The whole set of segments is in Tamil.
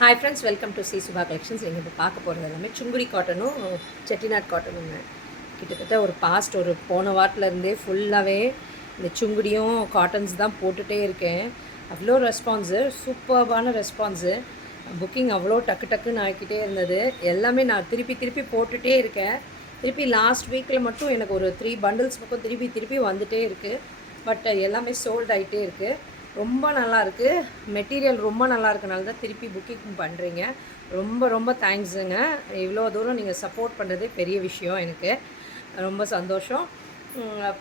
ஹாய் ஃப்ரெண்ட்ஸ், வெல்கம் டு சி சுபா கலெக்ஷன்ஸ். நீங்கள் இப்போ பார்க்க போகிறது எல்லாமே சுங்குடி காட்டனும் செட்டிநாட் காட்டனுங்க. கிட்டத்தட்ட ஒரு போன வாரத்துலேருந்தே ஃபுல்லாகவே இந்த சுங்குடியும் காட்டன்ஸ் தான் போட்டுகிட்டே இருக்கேன். அவ்வளோ ரெஸ்பான்ஸு, சூப்பர்பான ரெஸ்பான்ஸு. புக்கிங் அவ்வளோ டக்கு டக்குன்னு ஆகிக்கிட்டே இருந்தது. எல்லாமே நான் திருப்பி போட்டுகிட்டே இருக்கேன். திருப்பி லாஸ்ட் வீக்கில் மட்டும் எனக்கு ஒரு 3 பண்டில்ஸ் பக்கம் திருப்பி வந்துகிட்டே இருக்குது. பட் எல்லாமே சோல்ட் ஆகிட்டே இருக்குது. ரொம்ப நல்லாயிருக்கு. மெட்டீரியல் ரொம்ப நல்லா இருக்கனால தான் திருப்பி புக்கிங் பண்ணுறீங்க. ரொம்ப தேங்க்ஸுங்க. இவ்வளோ தூரம் நீங்கள் சப்போர்ட் பண்ணுறதே பெரிய விஷயம். எனக்கு ரொம்ப சந்தோஷம்.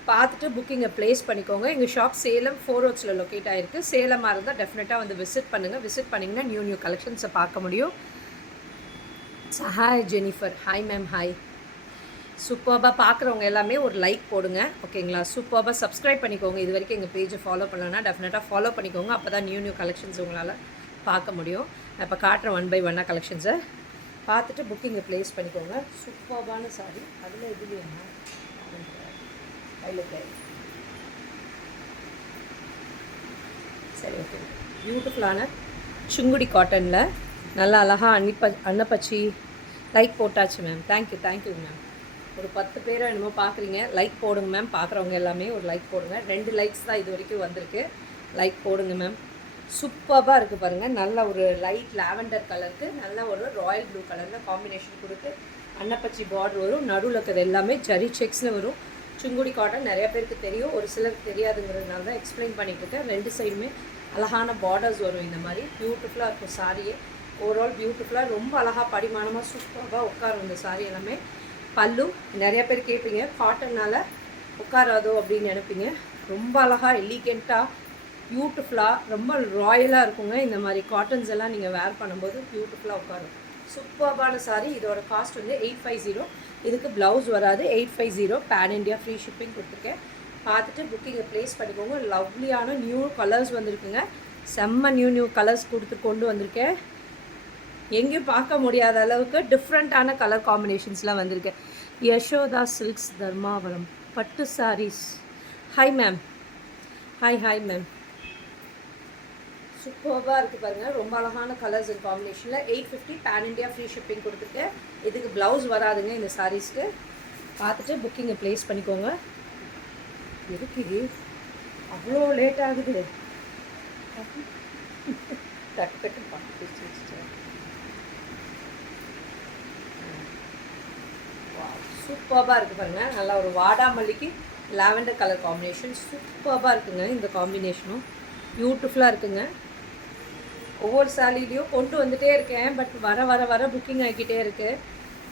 பார்த்துட்டு புக்கிங்கை ப்ளேஸ் பண்ணிக்கோங்க. எங்கள் ஷாப் சேலம் 4 ரோட்ஸில் லொக்கேட் ஆகிருக்கு. சேலமாக இருந்தால் டெஃபினட்டாக வந்து விசிட் பண்ணுங்கள். விசிட் பண்ணிங்கன்னா நியூ கலெக்ஷன்ஸை பார்க்க முடியும். Hi Jennifer. Hi ma'am. Hi. சூப்பர்பாக பார்க்குறவங்க எல்லாமே ஒரு லைக் போடுங்க, ஓகேங்களா? சூப்பர்பாக சப்ஸ்கிரைப் பண்ணிக்கோங்க. இது வரைக்கும் எங்கள் பேஜை ஃபாலோ பண்ணலன்னா டெஃபினட்டாக ஃபாலோ பண்ணிக்கோங்க. அப்போ தான் நியூ கலெக்ஷன்ஸ் உங்களால் பார்க்க முடியும். நான் இப்போ காட்டுறேன் 1 by 1 கலெக்ஷன்ஸை பார்த்துட்டு புக்கிங்கை ப்ளேஸ் பண்ணிக்கோங்க. சூப்பர்பான சாரி. அதில் இதுலேயுமா சரி, ஓகே. பியூட்டிஃபுல்லான சுங்குடி காட்டனில் நல்லா அழகாக அன்னப்பச்சி லைக் போட்டாச்சு மேம். Thank you ma'am. ஒரு 10 பேரை என்னமோ பார்க்குறீங்க. லைக் போடுங்க மேம். பார்க்குறவங்க எல்லாமே ஒரு லைக் போடுங்க. 2 லைக்ஸ் தான் இது வரைக்கும் வந்திருக்கு. லைக் போடுங்க மேம். சூப்பராக இருக்குது பாருங்கள். நல்ல ஒரு லைட் லாவெண்டர் கலருக்கு நல்ல ஒரு ராயல் ப்ளூ கலரில் காம்பினேஷன் கொடுத்து அன்னப்பச்சி பார்டர் வரும். நடுவில் இருக்கிறது எல்லாமே ஜரி செக்ஸ்னு வரும். சுங்குடி காட்டன் நிறைய பேருக்கு தெரியும், ஒரு சிலருக்கு தெரியாதுங்கிறதுனால தான் எக்ஸ்பிளைன் பண்ணிட்டு இருக்கேன். 2 சைடுமே அழகான பார்டர்ஸ் வரும். இந்த மாதிரி பியூட்டிஃபுல்லாக இருக்கும் சாரியே. ஓவரால் பியூட்டிஃபுல்லாக ரொம்ப அழகாக படிமானமாக சூப்பராக உட்காரும் இந்த சாரி எல்லாமே. பல்லு நிறைய பேர் கேட்பீங்க, காட்டன்னால் உட்காராதோ அப்படின்னு நினைப்பீங்க. ரொம்ப அழகாக எலிகெண்ட்டாக பியூட்டிஃபுல்லாக ரொம்ப ராயலாக இருக்குங்க. இந்த மாதிரி காட்டன்ஸ் எல்லாம் நீங்கள் வேர் பண்ணும்போது பியூட்டிஃபுல்லாக உட்காரும். சூப்பர்பான சாரி. இதோட காஸ்ட் வந்து 850. இதுக்கு ப்ளவுஸ் வராது. 850 பேன் இண்டியா ஃப்ரீ ஷிப்பிங் கொடுத்துருக்கேன். பார்த்துட்டு புக்கிங்கை ப்ளேஸ் பண்ணிக்கோங்க. லவ்லியான நியூ கலர்ஸ் வந்திருக்குங்க. செம்ம நியூ கலர்ஸ் கொண்டு வந்திருக்கேன். எங்கேயும் பார்க்க முடியாத அளவுக்கு டிஃப்ரெண்ட்டான கலர் காம்பினேஷன்ஸ்லாம் வந்திருக்கு. யசோதா சில்க்ஸ் தர்மாவரம் பட்டு saris. Hi ma'am. Hi ma'am. சூப்பராக இருக்குது பாருங்கள். ரொம்ப அழகான கலர்ஸ் அண்ட் காம்பினேஷனில் 850 பேன் இண்டியா ஃப்ரீ ஷிப்பிங் கொடுத்துருக்கேன். இதுக்கு ப்ளவுஸ் வராதுங்க இந்த சாரீஸ்க்கு. பார்த்துட்டு புக்கிங்கை ப்ளேஸ் பண்ணிக்கோங்க. எதுக்கு இது அவ்வளோ லேட் ஆகுது? டக்கு பார்த்து சூப்பராக இருக்குது பாருங்கள். நல்லா ஒரு வாடாமல்லிக்கு லாவெண்டர் கலர் காம்பினேஷன் சூப்பராக இருக்குங்க. இந்த காம்பினேஷனும் பியூட்டிஃபுல்லாக இருக்குங்க. ஒவ்வொரு சாரிலையும் கொண்டு வந்துகிட்டே இருக்கேன். பட் வர புக்கிங் ஆகிக்கிட்டே இருக்குது.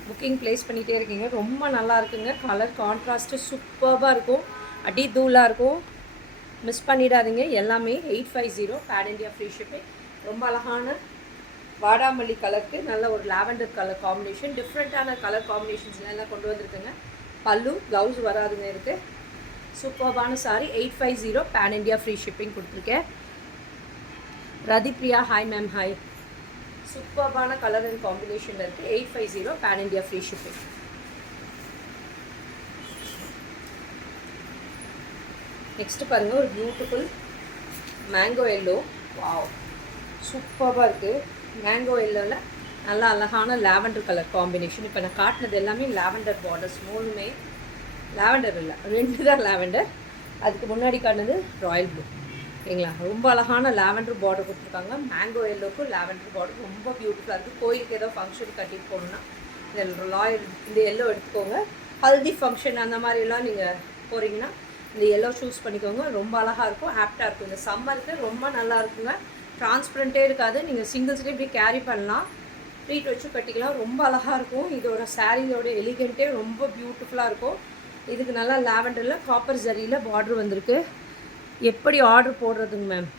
புக்கிங் ப்ளேஸ் பண்ணிகிட்டே இருக்கீங்க. ரொம்ப நல்லா இருக்குங்க. கலர் கான்ட்ராஸ்ட்டு சூப்பராக இருக்கும். அடி தூளாக இருக்கும். மிஸ் பண்ணிடாதீங்க. எல்லாமே 850 பேன் இண்டியா ஃப்ரீ ஷிப்பிங். ரொம்ப அழகான வாடாமல்லி கலருக்கு நல்ல ஒரு லாவெண்டர் கலர் காம்பினேஷன். டிஃப்ரெண்ட்டான கலர் காம்பினேஷன்ஸ்லாம் எல்லாம் கொண்டு வந்திருக்குங்க. பல்லு ப்ளவுஸ் வராதுங்க இருக்குது. சூப்பர்பான sari. 850 pan India free shipping கொடுத்துருக்கேன். ரதிப்ரியா. Hi ma'am. ஹாய். சூப்பர்பான கலர் அண்ட் காம்பினேஷனில் இருக்குது. 850 pan India free shipping. Next பாருங்கள், ஒரு பியூட்டிஃபுல் மேங்கோ எல்லோ. வாவ், சூப்பராக இருக்குது. மேங்கோ எல்லோவில் நல்லா அழகான லாவெண்டர் கலர் காம்பினேஷன். இப்போ நான் காட்டினது எல்லாமே லாவெண்டர் பார்டர்ஸ். 3மே லாவெண்டர் இல்லை, 2 தான் லாவெண்டர். அதுக்கு முன்னாடி காட்டினது ராயல் ப்ளூ, ஓகேங்களா? ரொம்ப அழகான லாவெண்டர் பார்டர் கொடுத்துருக்காங்க. மேங்கோ எல்லோக்கும் லாவெண்டர் பார்டர் ரொம்ப பியூட்டிஃபுல்லாக இருக்குது. கோயிலுக்கு ஏதோ ஃபங்க்ஷன் கட்டிட்டு போகணுன்னா இந்த எல்லோ எடுத்துக்கோங்க. ஹல்தி ஃபங்க்ஷன் அந்த மாதிரிலாம் நீங்கள் போகிறீங்கன்னா இந்த எல்லோ சூஸ் பண்ணிக்கோங்க. ரொம்ப அழகாக இருக்கும், ஆப்டாக இருக்கும். இந்த சம்மருக்கு ரொம்ப நல்லா இருக்குங்க. டிரான்ஸ்பரண்ட்டே இருக்காது. நீங்கள் சிங்கிள்ஸ்லேயே இப்படி கேரி பண்ணலாம், ப்ளீட் வச்சு கட்டிக்கலாம். ரொம்ப அழகாக இருக்கும். இதோட சாரீயோட எலிகெண்ட்டே ரொம்ப பியூட்டிஃபுல்லாக இருக்கும். இதுக்கு நல்லா லாவெண்டரில் காப்பர் ஜரியில் பார்டர் வந்திருக்கு. எப்படி ஆர்டர் போடுறதுங்க மேம்?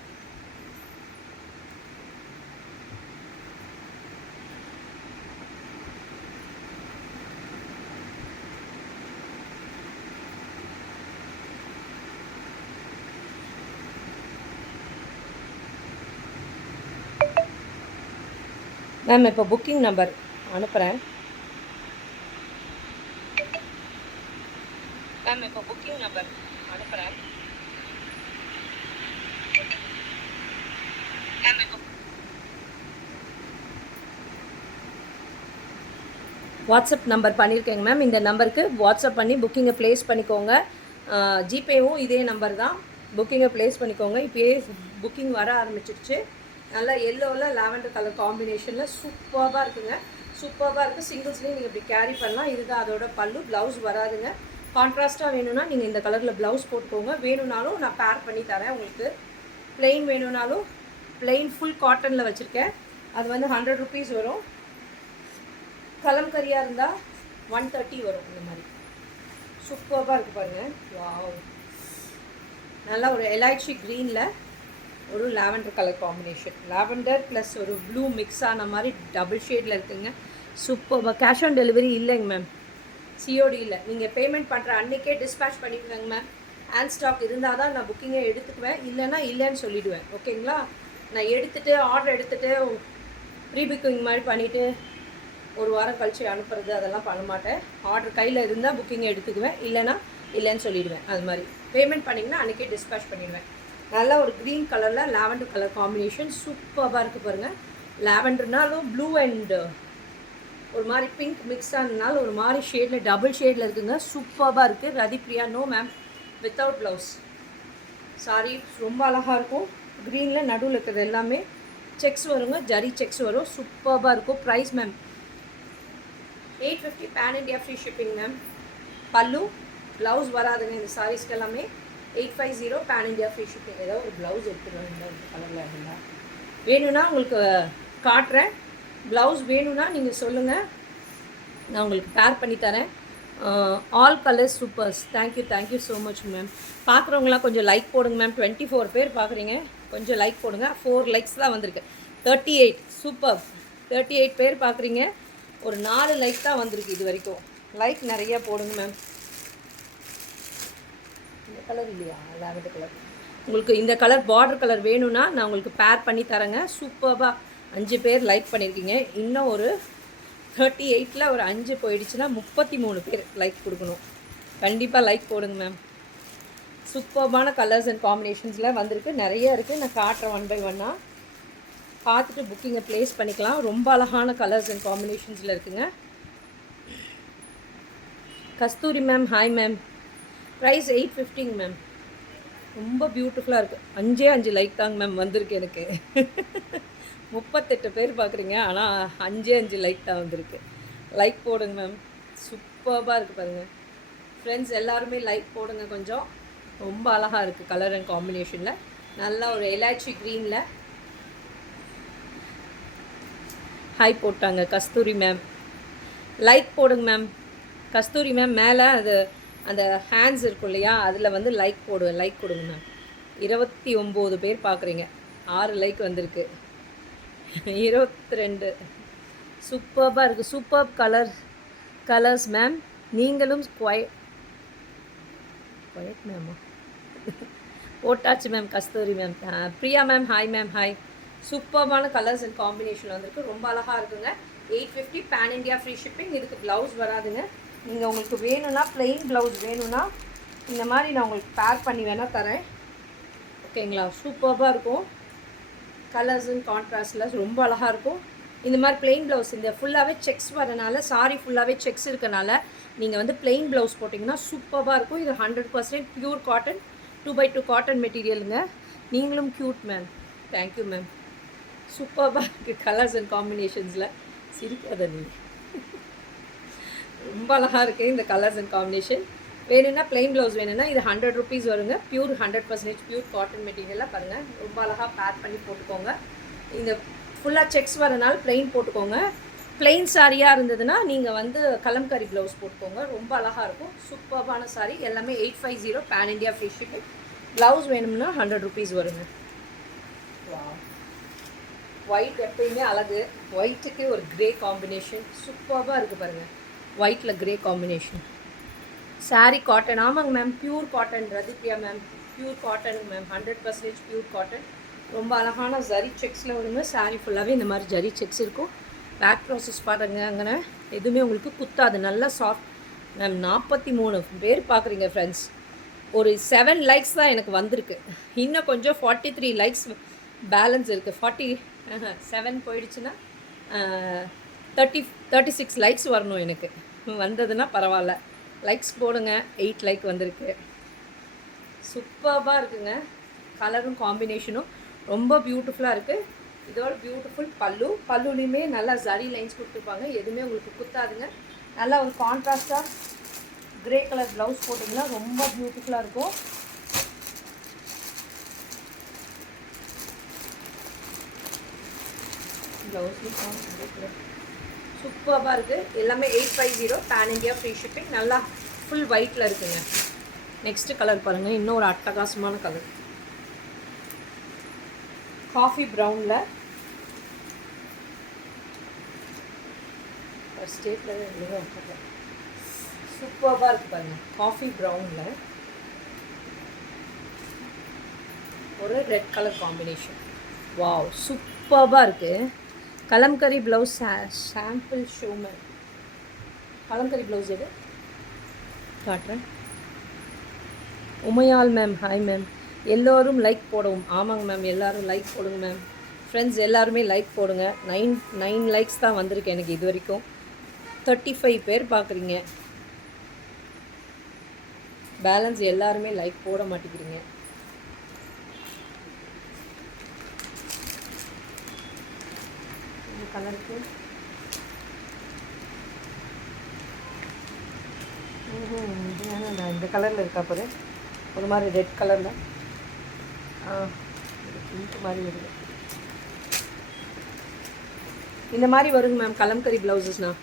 மேம் இப்போ புக்கிங் நம்பர் அனுப்புகிறேன். வாட்ஸ்அப் நம்பர் பண்ணியிருக்கேங்க மேம். இந்த நம்பருக்கு வாட்ஸ்அப் பண்ணி புக்கிங்கை ப்ளேஸ் பண்ணிக்கோங்க. ஜிபேவும் இதே நம்பர் தான். புக்கிங்கை ப்ளேஸ் பண்ணிக்கோங்க. இப்போயே புக்கிங் வர ஆரம்பிச்சிருச்சு. நல்லா எல்லோவில் லாவெண்டர் கலர் காம்பினேஷனில் சூப்பராக இருக்குங்க. சூப்பராக இருக்குது. சிங்கிள்ஸ்லேயும் நீங்கள் இப்படி கேரி பண்ணலாம். இதுதான் அதோட பல்லு. ப்ளவுஸ் வராதுங்க. கான்ட்ராஸ்ட்டாக வேணும்னா நீங்கள் இந்த கலரில் ப்ளவுஸ் போட்டுக்கோங்க. வேணும்னாலும் நான் பேர் பண்ணி தரேன் உங்களுக்கு. ப்ளெயின் வேணும்னாலும் ப்ளெயின் ஃபுல் காட்டனில் வச்சுருக்கேன். அது வந்து 100 ருபீஸ் வரும். கலம்கரியாக இருந்தால் 130 வரும். இந்த மாதிரி சூப்பராக இருக்குது பாருங்கள். வாவ், நல்லா ஒரு எலாய்ச்சி க்ரீனில் ஒரு lavender colour combination. Lavender plus ஒரு ப்ளூ மிக்ஸ் ஆன மாதிரி டபுள் ஷேடில் இருக்குங்க. சூப்பர். கேஷ் ஆன் டெலிவரி இல்லைங்க மேம். சிஓடி இல்லை. நீங்கள் பேமெண்ட் பண்ணுற அன்றைக்கே டிஸ்பேச் பண்ணிவிடுங்க மேம். ஹேண்ட் ஸ்டாக் இருந்தால் தான் நான் புக்கிங்கை எடுத்துக்குவேன். இல்லைன்னா இல்லைன்னு சொல்லிவிடுவேன். ஓகேங்களா? நான் எடுத்துகிட்டு ஆர்டர் எடுத்துகிட்டு ப்ரீ புக்கிங் மாதிரி பண்ணிவிட்டு ஒரு வாரம் கழிச்சு அனுப்புறது அதெல்லாம் பண்ண மாட்டேன். ஆர்டர் கையில் இருந்தால் புக்கிங்கை எடுத்துக்குவேன். இல்லைன்னா இல்லைன்னு சொல்லிவிடுவேன். அது மாதிரி பேமெண்ட் பண்ணிங்கன்னா அன்றைக்கே டிஸ்பேச் பண்ணிவிடுவேன். நல்லா ஒரு க்ரீன் கலரில் லாவெண்டர் கலர் காம்பினேஷன் சூப்பராக இருக்குது பாருங்கள். லாவெண்டர்னாலும் ப்ளூ அண்ட் ஒரு மாதிரி பிங்க் மிக்ஸ் ஆனதுனால ஒரு மாதிரி ஷேடில் டபுள் ஷேடில் இருக்குங்க. சூப்பராக இருக்குது. Ratipriya. No ma'am, without blouse sari. ரொம்ப அழகாக இருக்கும். க்ரீனில் நடுவில் இருக்கிறது எல்லாமே செக்ஸ் வருங்க. ஜரி செக்ஸ் வரும். சூப்பராக இருக்கும். Price ma'am 850 pan India free shipping ma'am. பல்லு ப்ளவுஸ் வராதுங்க இந்த சாரீஸ்க்கு எல்லாமே. 850 பேன் இண்டியா ஃப்ரீ ஷிப்பிங். ஏதோ ஒரு ப்ளவுஸ் எடுத்துகிட்டு இந்த கலரில் இருந்தால் வேணும்னா உங்களுக்கு காட்டுறேன். ப்ளவுஸ் வேணும்னா நீங்கள் சொல்லுங்கள், நான் உங்களுக்கு பேர் பண்ணி தரேன். All colours supers. Thank you so much ma'am. பார்க்குறவங்களாம் கொஞ்சம் லைக் போடுங்க மேம். 24 பேர் பார்க்குறீங்க. கொஞ்சம் லைக் போடுங்க. 4 லைக்ஸ் தான் வந்திருக்கு. 38 சூப்பர். 38 பேர் பார்க்குறீங்க. ஒரு 4 லைக் தான் வந்திருக்கு இது வரைக்கும். லைக் நிறையா போடுங்க மேம். இந்த கலர் இல்லையா? Lavender colour. உங்களுக்கு இந்த கலர் பார்டர் கலர் வேணும்னா நான் உங்களுக்கு பேர் பண்ணி தரேங்க. சூப்பராக 5 பேர் லைக் பண்ணியிருக்கீங்க. இன்னும் ஒரு 38ல் ஒரு 5 போயிடுச்சுன்னா 33 பேர் லைக் கொடுக்கணும். கண்டிப்பாக லைக் போடுங்க மேம். சூப்பர்பான கலர்ஸ் அண்ட் காம்பினேஷன்ஸில் வந்திருக்கு. நிறைய இருக்குது. நான் காட்டுறேன் 1 by 1 பார்த்துட்டு புக்கிங்கை ப்ளேஸ் பண்ணிக்கலாம். ரொம்ப அழகான கலர்ஸ் அண்ட் காம்பினேஷன்ஸில் இருக்குங்க. Kasturi ma'am hi ma'am. Price 850 ma'am. ரொம்ப பியூட்டிஃபுல்லாக இருக்குது. 5 லைக் தாங்க மேம் வந்திருக்கு எனக்கு. 38 பேர் பார்க்குறீங்க. ஆனால் 5 லைக் தான் வந்திருக்கு. லைக் போடுங்க மேம். சூப்பராக இருக்குது பாருங்கள். ஃப்ரெண்ட்ஸ் எல்லாருமே லைக் போடுங்க கொஞ்சம். ரொம்ப அழகாக இருக்குது கலர் அண்ட் காம்பினேஷனில். நல்லா ஒரு எலாச்சி க்ரீனில் ஹாய் போட்டாங்க கஸ்தூரி மேம். லைக் போடுங்க மேம். கஸ்தூரி மேம் மேலே அது அந்த ஹேண்ட்ஸ் இருக்கும் இல்லையா, அதில் வந்து லைக் கொடுங்க மேம். 29 பேர் பார்க்குறீங்க. 6 லைக் வந்திருக்கு. 22. சூப்பராக இருக்குது. Super colours ma'am. நீங்களும் குவைட் மேமா போட்டாச்சு ma'am. Kasthuri ma'am. Priya ma'am hi ma'am hi. சூப்பர்பான கலர்ஸ் அண்ட் காம்பினேஷன் வந்திருக்கு. ரொம்ப அழகாக இருக்குங்க. 850 பேன் இண்டியா ஃப்ரீ ஷிப்பிங். இதுக்கு ப்ளவுஸ் வராதுங்க. நீங்கள் உங்களுக்கு வேணும்னா ப்ளெயின் ப்ளவுஸ் வேணும்னா இந்த மாதிரி நான் உங்களுக்கு பேர் பண்ணி வேணால் தரேன். ஓகேங்களா? சூப்பராக இருக்கும். கலர்ஸ் அண்ட் கான்ட்ராஸ்டில் ரொம்ப அழகாக இருக்கும். இந்த மாதிரி ப்ளெயின் ப்ளவுஸ் இந்த ஃபுல்லாகவே செக்ஸ் வரனால, சாரி ஃபுல்லாகவே செக்ஸ் இருக்கனால நீங்கள் வந்து ப்ளெயின் ப்ளவுஸ் போட்டிங்கன்னா சூப்பராக இருக்கும். இது 100% ப்யூர் காட்டன் 2x2 காட்டன் மெட்டீரியலுங்க. நீங்களும் க்யூட் மேம். Thank you ma'am. சூப்பராக இருக்குது கலர்ஸ் அண்ட் காம்பினேஷன்ஸில். சிரிக்காத நீ. ரொம்ப அழகாக இருக்குது இந்த கலர்ஸ் அண்ட் காம்பினேஷன். வேணும்னா ப்ளெயின் ப்ளவுஸ் வேணும்னா இது 100 ருபீஸ் வருங்க. ப்யூர் 100% ப்யூர் காட்டன் மெட்டீரியலாக பாருங்கள். ரொம்ப அழகாக பேக் பண்ணி போட்டுக்கோங்க. இந்த ஃபுல்லாக செக்ஸ் வரனால ப்ளெயின் போட்டுக்கோங்க. ப்ளெயின் சாரியாக இருந்ததுன்னா நீங்கள் வந்து கலம்கரி ப்ளவுஸ் போட்டுக்கோங்க. ரொம்ப அழகாக இருக்கும். சூப்பர்பான சாரி. எல்லாமே 850 pan India free shipping. Blouse வேணும்னா 100 ருபீஸ் வருங்க. ஒயிட் எப்பயுமே அழகு. ஒயிட்டுக்கு ஒரு க்ரே காம்பினேஷன் சூப்பராக இருக்குது பாருங்கள். ஒயிட்டில் க்ரே காம்பினேஷன். சாரீ காட்டன். ஆமாங்க ma'am, pure cotton. Rathipriya ma'am pure காட்டனுங்க மேம். 100% pure cotton. ரொம்ப அழகான ஜரி செக்ஸில் வருங்க. சாரீ ஃபுல்லாகவே இந்த மாதிரி ஜரி செக்ஸ் இருக்கும். பேக் ப்ராசஸ் பாருங்க. அங்கே எதுவுமே உங்களுக்கு குத்தாது. நல்லா சாஃப்ட் மேம். 43 பேர் பார்க்குறீங்க ஃப்ரெண்ட்ஸ். ஒரு 7 லைக்ஸ் தான் எனக்கு வந்திருக்கு. இன்னும் கொஞ்சம் 43 லைக்ஸ் பேலன்ஸ் இருக்குது. 47 போயிடுச்சுன்னா 36 லைக்ஸ் வரணும் எனக்கு. வந்ததுன்னா பரவாயில்ல. லைக்ஸ் போடுங்க. 8 லைக் வந்திருக்கு. சூப்பராக இருக்குங்க. கலரும் காம்பினேஷனும் ரொம்ப பியூட்டிஃபுல்லாக இருக்குது. இதோட பியூட்டிஃபுல் பல்லுலேயுமே நல்லா ஜரி லைன்ஸ் கொடுத்துருப்பாங்க. எதுவுமே உங்களுக்கு குத்தாதுங்க. நல்லா ஒரு கான்ட்ராஸ்டாக கிரே கலர் ப்ளவுஸ் போட்டிங்கன்னா ரொம்ப பியூட்டிஃபுல்லாக இருக்கும். ப்ளவுஸ் சூப்பராக இருக்குது. எல்லாமே 850 பேன் இண்டியா ஃப்ரீ ஷிப்பிங். நல்லா ஃபுல் ஒயிட்டில் இருக்குங்க. நெக்ஸ்ட்டு கலர் பாருங்கள். இன்னொரு அட்டகாசமான கலர் காஃபி ப்ரௌனில் ஸ்டேட்டில் சூப்பராக இருக்குது பாருங்கள். காஃபி ப்ரௌனில் ஒரு ரெட் கலர் காம்பினேஷன். வாவ் சூப்பராக இருக்குது. Kalamkari blouse sample showman. Kalamkari blouse எது காட்டுறேன். Umaiyal ma'am hi ma'am. எல்லோரும் லைக் போடவும். ஆமாங்க மேம், எல்லோரும் லைக் போடுங்க மேம். ஃப்ரெண்ட்ஸ் எல்லாருமே லைக் போடுங்க. 9 லைக்ஸ் தான் வந்திருக்கு எனக்கு இது வரைக்கும். 35 பேர் பார்க்குறீங்க. பேலன்ஸ் எல்லாருமே லைக் போட மாட்டேங்கிறீங்க. இந்த கலருக்கு இந்த கலரில் இருக்கா பாரு. ஒரு மாதிரி ரெட் கலரில் பிங்க் மாதிரி வருது. இந்த மாதிரி வருங்க மேம் கலம்கரி ப்ளவுஸஸ்னால்.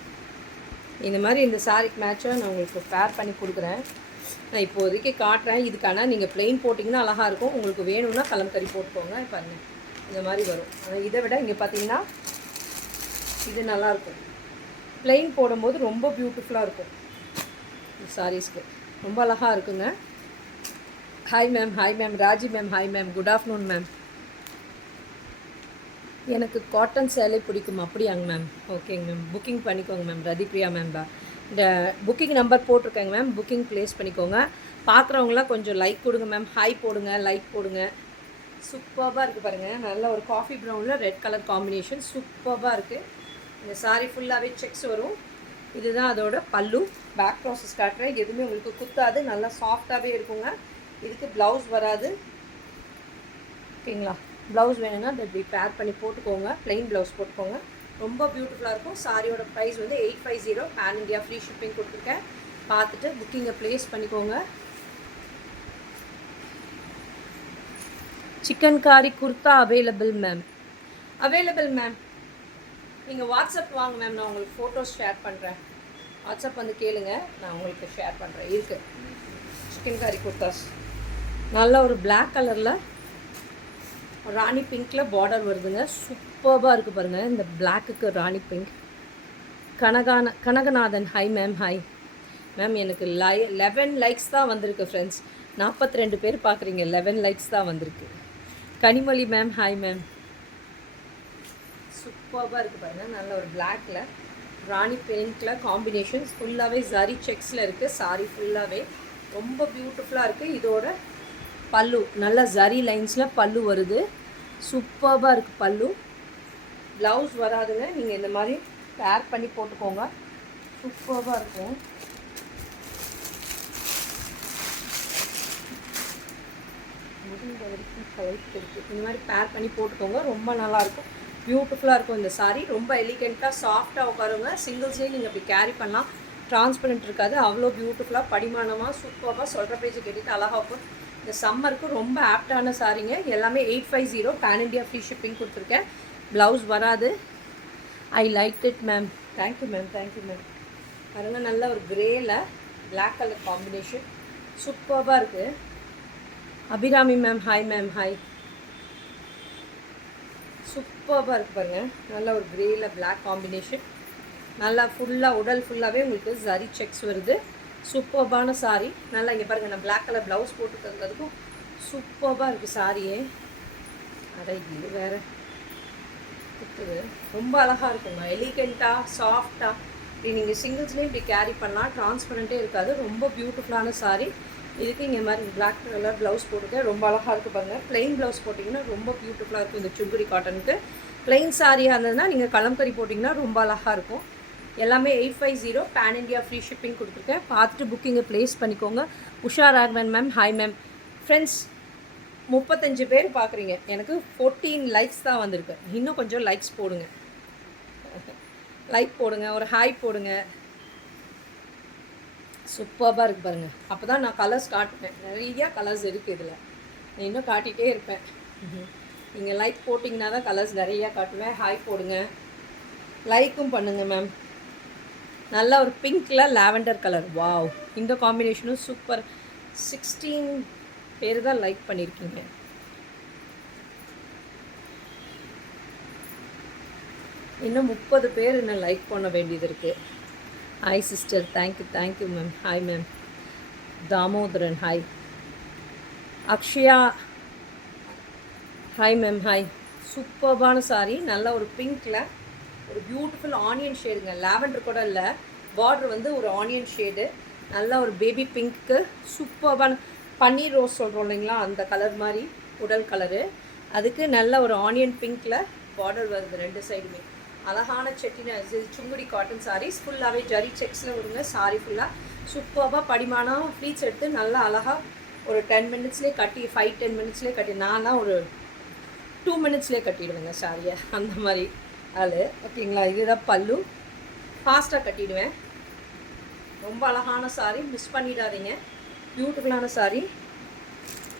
இந்த மாதிரி இந்த சாரிக்கு மேட்சாக நான் உங்களுக்கு பேர் பண்ணி கொடுக்குறேன். நான் இப்போதைக்கு காட்டுறேன். இதுக்கான நீங்கள் ப்ளெயின் போட்டிங்கன்னா அழகாக இருக்கும். உங்களுக்கு வேணும்னா கலம்கரி போட்டுக்கோங்க. பாருங்க இந்த மாதிரி வரும். ஆனால் இதை விட இங்கே பார்த்தீங்கன்னா இது நல்லாயிருக்கும். ப்ளெயின் போடும்போது ரொம்ப பியூட்டிஃபுல்லாக இருக்கும். சாரீஸ்க்கு ரொம்ப அழகாக இருக்குங்க. Hi ma'am, hi ma'am. Raji ma'am hi ma'am. Good afternoon ma'am. எனக்கு காட்டன் சேலை பிடிக்கும். அப்படியாங்க மேம். ஓகேங்க மேம். புக்கிங் பண்ணிக்கோங்க மேம். ரதிப்ரியா மேம் தான் இந்த புக்கிங் நம்பர் போட்டிருக்கேங்க மேம். புக்கிங் ப்ளேஸ் பண்ணிக்கோங்க. பார்க்குறவங்களாம் கொஞ்சம் லைக் கொடுங்க மேம். ஹாய் போடுங்க, லைக் போடுங்க. சூப்பராக இருக்குது பாருங்கள். நல்ல ஒரு காஃபி ப்ரௌனில் ரெட் கலர் காம்பினேஷன் சூப்பராக இருக்குது. இந்த சாரீ ஃபுல்லாகவே செக்ஸ் வரும். இதுதான் அதோட பல்லு. பேக் ப்ராசஸ் காட்டுறேன். எதுவுமே உங்களுக்கு குத்தாது. நல்லா சாஃப்டாகவே இருக்குங்க. இதுக்கு ப்ளவுஸ் வராது. ஓகேங்களா? ப்ளவுஸ் வேணும்னா இப்படி பேர் பண்ணி போட்டுக்கோங்க. ப்ளெயின் ப்ளவுஸ் போட்டுக்கோங்க. ரொம்ப பியூட்டிஃபுல்லாக இருக்கும். சாரியோட ப்ரைஸ் வந்து 850. பேன் இண்டியா ஃப்ரீ ஷிப்பிங் கொடுத்துருக்கேன். பார்த்துட்டு புக்கிங்கை ப்ளேஸ் பண்ணிக்கோங்க. சிக்கன் காரி kurta available ma'am. Available ma'am. நீங்கள் வாட்ஸ்அப் வாங்க மேம். நான் உங்களுக்கு ஃபோட்டோஸ் ஷேர் பண்ணுறேன். வாட்ஸ்அப் வந்து கேளுங்க, நான் உங்களுக்கு ஷேர் பண்ணுறேன். இருக்குது சிக்கன் காரி குர்த்தாஸ். நல்ல ஒரு பிளாக் கலரில் ராணி பிங்க்கில் பார்டர் வருதுங்க. சூப்பராக இருக்குது பாருங்கள். இந்த பிளாக்குக்கு Rani pink. Kanaganathan hi ma'am. Hi ma'am. எனக்கு 11 லைக்ஸ் தான் வந்திருக்கு ஃப்ரெண்ட்ஸ். 42 பேர் பார்க்குறீங்க. 11 லைக்ஸ் தான் வந்திருக்கு. Kanimozhi ma'am hi ma'am. சூப்பராக இருக்குது பாருங்கள். நல்ல ஒரு பிளாக்கில் ராணி பிங்க்கில் காம்பினேஷன். ஃபுல்லாகவே ஜரி செக்ஸில் இருக்குது. சாரி ஃபுல்லாகவே ரொம்ப பியூட்டிஃபுல்லாக இருக்குது. இதோட பல்லு நல்ல ஜரி லைன்ஸில் பல்லு வருது. சூப்பராக இருக்குது பல்லு. ப்ளவுஸ் வராதுங்க. நீங்கள் இந்த மாதிரி பேர் பண்ணி போட்டுக்கோங்க. சூப்பராக இருக்கும். முடிந்த வரைக்கும் கலெக்ட் இருக்குது. இந்த மாதிரி பேர் பண்ணி போட்டுக்கோங்க. ரொம்ப நல்லாயிருக்கும். பியூட்டிஃபுல்லாக இருக்கும் இந்த சாரீ. ரொம்ப எலிகெண்ட்டாக சாஃப்டாக உட்காருங்க. சிங்கிள்ஸ்லேயும் நீங்கள் இப்படி கேரி பண்ணலாம். டிரான்ஸ்பரண்ட் இருக்காது. அவ்வளோ பியூட்டிஃபுல்லாக படிமானமாக சூப்பராக சொல்கிற பேஜ் கேட்டுட்டு அழகாக இருக்கும். இந்த சம்மருக்கு ரொம்ப ஆப்டான சாரீங்க. எல்லாமே 850. பேன் இண்டியா ஃப்ரீ ஷிப்பிங் கொடுத்துருக்கேன். ப்ளவுஸ் வராது. I like it ma'am. Thank you ma'am. Thank you ma'am. பாருங்க நல்ல ஒரு கிரேயில் பிளாக் கலர் காம்பினேஷன் சூப்பராக இருக்குது. Abirami ma'am hi ma'am. Hi. சூப்பராக இருக்குது பாருங்கள். நல்ல ஒரு கிரேயில் பிளாக் காம்பினேஷன். நல்லா ஃபுல்லாக உடல் ஃபுல்லாகவே உங்களுக்கு ஜரி செக்ஸ் வருது. சூப்பர்பான சாரீ. நல்லா இங்கே பாருங்கள். நான் பிளாக் கலர் ப்ளவுஸ் போட்டு தந்ததுக்கும் சூப்பராக இருக்குது சாரியே. அரை இது வேறு இருக்குது. ரொம்ப அழகாக இருக்குங்க. எலிகெண்ட்டாக சாஃப்டாக இப்படி நீங்கள் சிங்கிள்ஸ்லேயும் இப்படி கேரி பண்ணலாம். டிரான்ஸ்பரண்ட்டே இருக்காது. ரொம்ப பியூட்டிஃபுல்லான சாரீ. இதுக்கு இங்கே மாதிரி பிளாக் கலர் ப்ளவுஸ் போட்டுக்க ரொம்ப அழகாக இருக்குது பாருங்கள். ப்ளெயின் ப்ளவுஸ் போட்டிங்கன்னா ரொம்ப பியூட்டிஃபுல்லாக இருக்கும் இந்த சுங்குடி காட்டனுக்கு. ப்ளெயின் சாரியாக இருந்ததுன்னா நீங்கள் கலம்கரி போட்டிங்கன்னா ரொம்ப அழகாக இருக்கும். எல்லாமே 850 பேன் இண்டியா ஃப்ரீ ஷிப்பிங் கொடுத்துருக்கேன். பார்த்துட்டு புக்கிங்கை ப்ளேஸ் பண்ணிக்கோங்க. Usha Raghavan ma'am, hi ma'am. Friends 35 பேர் பார்க்குறீங்க, எனக்கு 14 லைக்ஸ் தான் வந்திருக்கு. இன்னும் கொஞ்சம் லைக்ஸ் போடுங்க, லைக் போடுங்க, ஒரு ஹாய் போடுங்க. சூப்பராக இருக்குது பாருங்கள். அப்போ தான் நான் கலர்ஸ் காட்டுவேன். நிறையா கலர்ஸ் இருக்குது இதில், நான் இன்னும் காட்டிகிட்டே இருப்பேன். நீங்கள் லைக் போட்டிங்கன்னா தான் கலர்ஸ் நிறையா காட்டுவேன். ஹாய் போடுங்க, லைக்கும் பண்ணுங்கள் மேம். நல்லா ஒரு பிங்க்கில் லாவெண்டர் கலர், வாவ், இந்த காம்பினேஷனும் சூப்பர். 16 பேர் தான் லைக் பண்ணியிருக்கீங்க. இன்னும் 30 பேர் இன்னும் லைக் பண்ண வேண்டியது இருக்குது. Hi sister, thank you ma'am. Hi ma'am. Damodaran hi. Akshaya hi ma'am, hi. சூப்பர்பான சாரி, நல்ல ஒரு பிங்க்கில் ஒரு பியூட்டிஃபுல் ஆனியன் ஷேடுங்க. லாவெண்டர் கூட இல்லை, பார்டர் வந்து ஒரு ஆனியன் ஷேடு, நல்லா ஒரு பேபி பிங்க்கு, சூப்பர்பான பன்னீர் ரோஸ் சொல்கிறோம் இல்லைங்களா, அந்த கலர் மாதிரி உடல் கலரு. அதுக்கு நல்ல ஒரு ஆனியன் பிங்க்கில் பார்டர் வருது ரெண்டு சைடுமே. அழகான செட்டின சுங்குடி காட்டன் சாரீஸ், ஃபுல்லாகவே ஜரி செக்ஸில் வருங்க. சாரி ஃபுல்லாக சூப்பராக படிமானம் ஃப்ளீட்ஸ் எடுத்து நல்லா அழகாக ஒரு 10 மினிட்ஸ்லேயே கட்டி, 5-10 மினிட்ஸ்லேயே கட்டி, நான் தான் ஒரு 2 மினிட்ஸ்லேயே கட்டிடுவேங்க சாரியை, அந்த மாதிரி ஆள். ஓகேங்களா, இதுதான் பல்லு, ஃபாஸ்ட்டாக கட்டிடுவேன். ரொம்ப அழகான சாரி, மிஸ் பண்ணிடாதீங்க. பியூட்டிஃபுல்லான சாரி.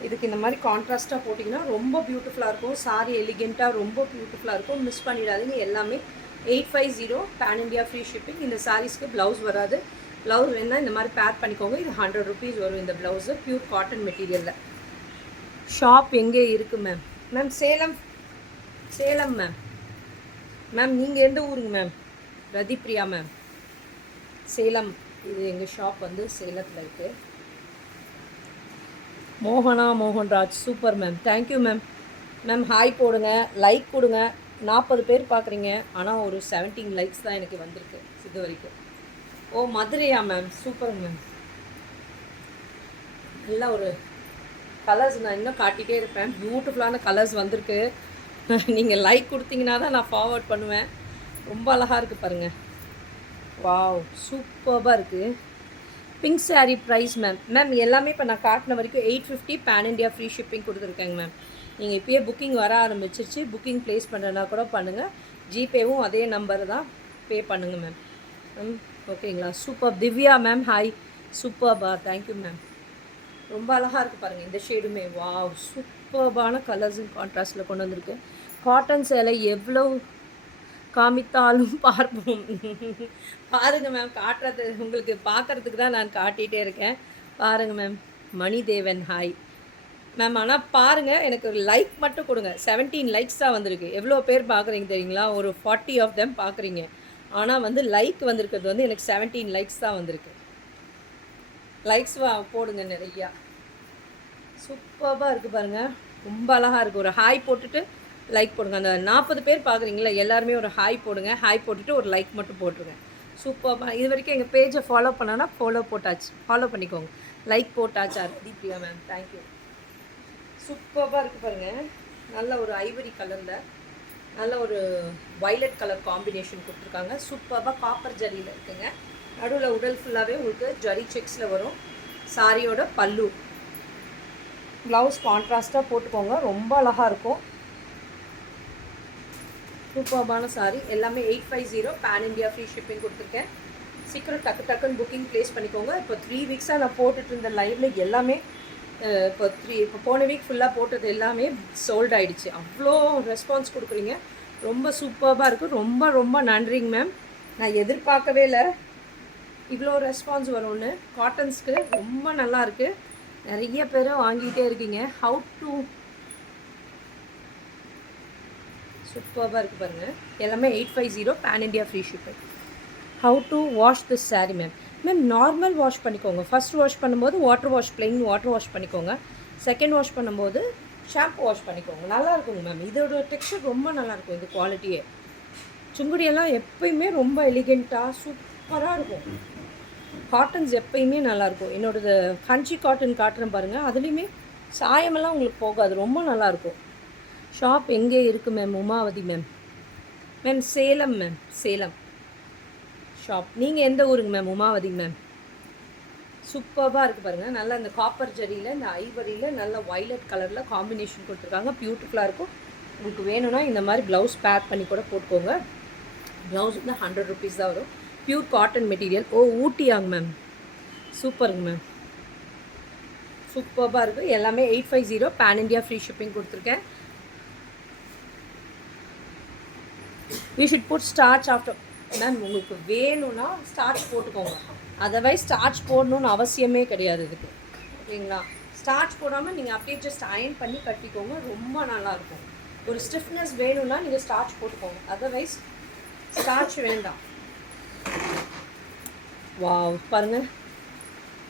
இதுக்கு இந்த மாதிரி கான்ட்ராஸ்ட்டாக போட்டிங்கன்னா ரொம்ப பியூட்டிஃபுல்லாக இருக்கும். சாரி எலிகெண்ட்டாக ரொம்ப பியூட்டிஃபுல்லாக இருக்கும். மிஸ் பண்ணிடாதீங்க. எல்லாமே 850 பேன் இண்டியா ஃப்ரீ ஷிப்பிங். இந்த சாரீஸ்க்கு ப்ளவுஸ் வராது. ப்ளவுஸ் வேணால் இந்த மாதிரி பேர் பண்ணிக்கோங்க. இது 100 rupees வரும் இந்த ப்ளவுஸு, பியூர் காட்டன் மெட்டீரியலில். ஷாப் எங்கே இருக்குது ma'am? Ma'am Salem ma'am. Ma'am நீங்கள் எந்த ஊருங்க மேம்? ரதிப்ரியா மேம், சேலம். இது எங்கள் ஷாப் வந்து சேலத்தில் இருக்குது. Mohanraj, super ma'am, thank you ma'am. Ma'am hi போடுங்க, லைக் கொடுங்க. 40 பேர் பார்க்குறீங்க, ஆனால் ஒரு 17 லைக்ஸ் தான் எனக்கு வந்திருக்கு இது வரைக்கும். ஓ மதுரையா மேம், சூப்பர் மேம். நல்லா ஒரு கலர்ஸ் நான் இன்னும் காட்டிகிட்டே இருப்பேன். பியூட்டிஃபுல்லான கலர்ஸ் வந்திருக்கு. நீங்கள் லைக் கொடுத்தீங்கன்னா தான் நான் ஃபார்வர்ட் பண்ணுவேன். ரொம்ப அழகாக இருக்குது பாருங்கள். வாவ், சூப்பராக இருக்குது. Pink sari price ma'am. Ma'am எல்லாமே இப்போ நான் காட்டின வரைக்கும் 850 பேன் இண்டியா ஃப்ரீ ஷிப்பிங் கொடுத்துருக்கேங்க மேம். நீங்கள் இப்போயே புக்கிங் வர ஆரம்பிச்சிருச்சு. புக்கிங் ப்ளேஸ் பண்ணுறதுனா கூட பண்ணுங்கள். ஜிபேவும் அதே நம்பர் தான், பே பண்ணுங்கள் மேம். ஓகேங்களா, சூப்பர். திவ்யா மேம் ஹாய், சூப்பர்பா, தேங்க்யூ மேம். ரொம்ப அழகாக இருக்குது பாருங்கள் இந்த ஷேடுமே. வாவ், சூப்பர்பான கலர்ஸ் அண்ட் கான்ட்ராஸ்டில் கொண்டு வந்திருக்கு. காட்டன் சேலை எவ்வளோ காமித்தாலும் பார்ப்போம். பாருங்கள் மேம், காட்டுறது உங்களுக்கு பார்க்குறதுக்கு தான் நான் காட்டிகிட்டே இருக்கேன். பாருங்கள் மேம். மணிதேவன் hi ma'am. ஆனால் பாருங்கள், எனக்கு ஒரு லைக் மட்டும் கொடுங்க. 17 லைக்ஸ் தான் வந்திருக்கு. எவ்வளோ பேர் பார்க்குறீங்க தெரியுங்களா? ஒரு 40 ஆஃப் தெம் பார்க்குறீங்க. ஆனால் வந்து லைக் வந்திருக்கிறது வந்து எனக்கு 17 லைக்ஸ் தான் வந்திருக்கு. லைக்ஸ் போடுங்க நிறையா. சூப்பராக இருக்குது பாருங்கள், ரொம்ப அழகாக இருக்குது. ஒரு ஹாய் போட்டுட்டு லைக் போடுங்க. அந்த 40 பேர் பார்க்குறீங்களா, எல்லாருமே ஒரு ஹாய் போடுங்க. ஹாய் போட்டுட்டு ஒரு லைக் மட்டும் போட்டுருங்க. சூப்பராக. இது வரைக்கும் எங்கள் பேஜை ஃபாலோ பண்ணோன்னா ஃபாலோ பண்ணிக்கோங்க. லைக் போட்டாச்சா? Deepriya ma'am, thank you. சூப்பராக இருக்குது பாருங்கள். நல்ல ஒரு ஐவரி கலரில் நல்ல ஒரு வைலட் கலர் காம்பினேஷன் கொடுத்துருக்காங்க. சூப்பராக காப்பர் ஜரியில் இருக்குங்க. நடுவில் உடல் ஃபுல்லாகவே உங்களுக்கு ஜரி செக்ஸில் வரும். சாரியோட பல்லு, ப்ளவுஸ் கான்ட்ராஸ்ட்டாக போட்டுக்கோங்க. ரொம்ப அழகாக இருக்கும். சூப்பர்பான சாரி. எல்லாமே 850 பேன் இண்டியா ஃப்ரீ ஷிப்பிங் கொடுத்துருக்கேன். சீக்கிரம் டக்குன்னு புக்கிங் ப்ளேஸ் பண்ணிக்கோங்க. இப்போ 3 வீக்ஸாக நான் போட்டுட்டு இருந்த லைவில் எல்லாமே இப்போ போன வீக் ஃபுல்லாக போட்டது எல்லாமே சோல்ட் ஆகிடுச்சு. அவ்வளோ ரெஸ்பான்ஸ் கொடுக்குறீங்க. ரொம்ப சூப்பராக இருக்குது. ரொம்ப ரொம்ப நன்றிங்க மேம். நான் எதிர்பார்க்கவே இல்லை இவ்வளோ ரெஸ்பான்ஸ் வரும்னு. காட்டன்ஸ்க்கு ரொம்ப நல்லாயிருக்கு. நிறைய பேர் வாங்கிக்கிட்டே இருக்கீங்க. ஹவு டு சூப்பராக இருக்குது பாருங்கள். எல்லாமே 850 pan India free shipping. How to wash this sari ma'am? Ma'am normal wash பண்ணிக்கோங்க. ஃபஸ்ட் வாஷ் பண்ணும்போது ப்ளெயின் வாட்டர் வாஷ் பண்ணிக்கோங்க. செகண்ட் வாஷ் பண்ணும்போது ஷாம்பு வாஷ் பண்ணிக்கோங்க. நல்லா இருக்குங்க மேம். இதோட டெக்ஸ்சர் ரொம்ப நல்லாயிருக்கும். இந்த குவாலிட்டியே சுங்குடியெல்லாம் எப்பயுமே ரொம்ப எலிகெண்ட்டாக சூப்பராக இருக்கும். காட்டன்ஸ் எப்பயுமே நல்லாயிருக்கும். என்னோடது கஞ்சி காட்டன் காட்டுறேன் பாருங்கள். அதுலேயுமே சாயமெல்லாம் உங்களுக்கு போகாது. ரொம்ப நல்லாயிருக்கும். ஷாப் எங்கே இருக்குது ma'am? Umavathi ma'am. Ma'am Salem ma'am, Salem shop. நீங்கள் எந்த ஊருங்க மேம்? உமாவதி மேம். சூப்பராக இருக்குது பாருங்கள். நல்லா இந்த காப்பர் ஜரியில், இந்த ஐவரியில் நல்ல வைலட் கலரில் காம்பினேஷன் கொடுத்துருக்காங்க. பியூட்டிஃபுல்லாக இருக்கும். உங்களுக்கு வேணும்னா இந்த மாதிரி ப்ளவுஸ் பேர் பண்ணி கூட போட்டுக்கோங்க. ப்ளவுஸ் வந்து 100 ருபீஸ் தான் வரும். Pure cotton material. ஓ ஊட்டியாங்க மேம், சூப்பருங்க மேம், சூப்பராக இருக்குது. எல்லாமே 850 பேன் இண்டியா ஃப்ரீ ஷிப்பிங் கொடுத்துருக்கேன். We should put starch after. Ma'am உங்களுக்கு வேணும்னா ஸ்டார்ச் போட்டுக்கோங்க, அதர்வைஸ் ஸ்டார்ச் போடணுன்னு அவசியமே கிடையாது இதுக்கு, ஓகேங்களா? ஸ்டார்ச் போடாமல் நீங்கள் அப்படியே ஜஸ்ட் அயன் பண்ணி கட்டிக்கோங்க, ரொம்ப நல்லாயிருக்கும். ஒரு ஸ்டிஃப்னஸ் வேணும்னா நீங்கள் ஸ்டார்ச் போட்டுக்கோங்க, அதர்வைஸ் ஸ்டார்ச் வேண்டாம். வாவ் பாருங்கள்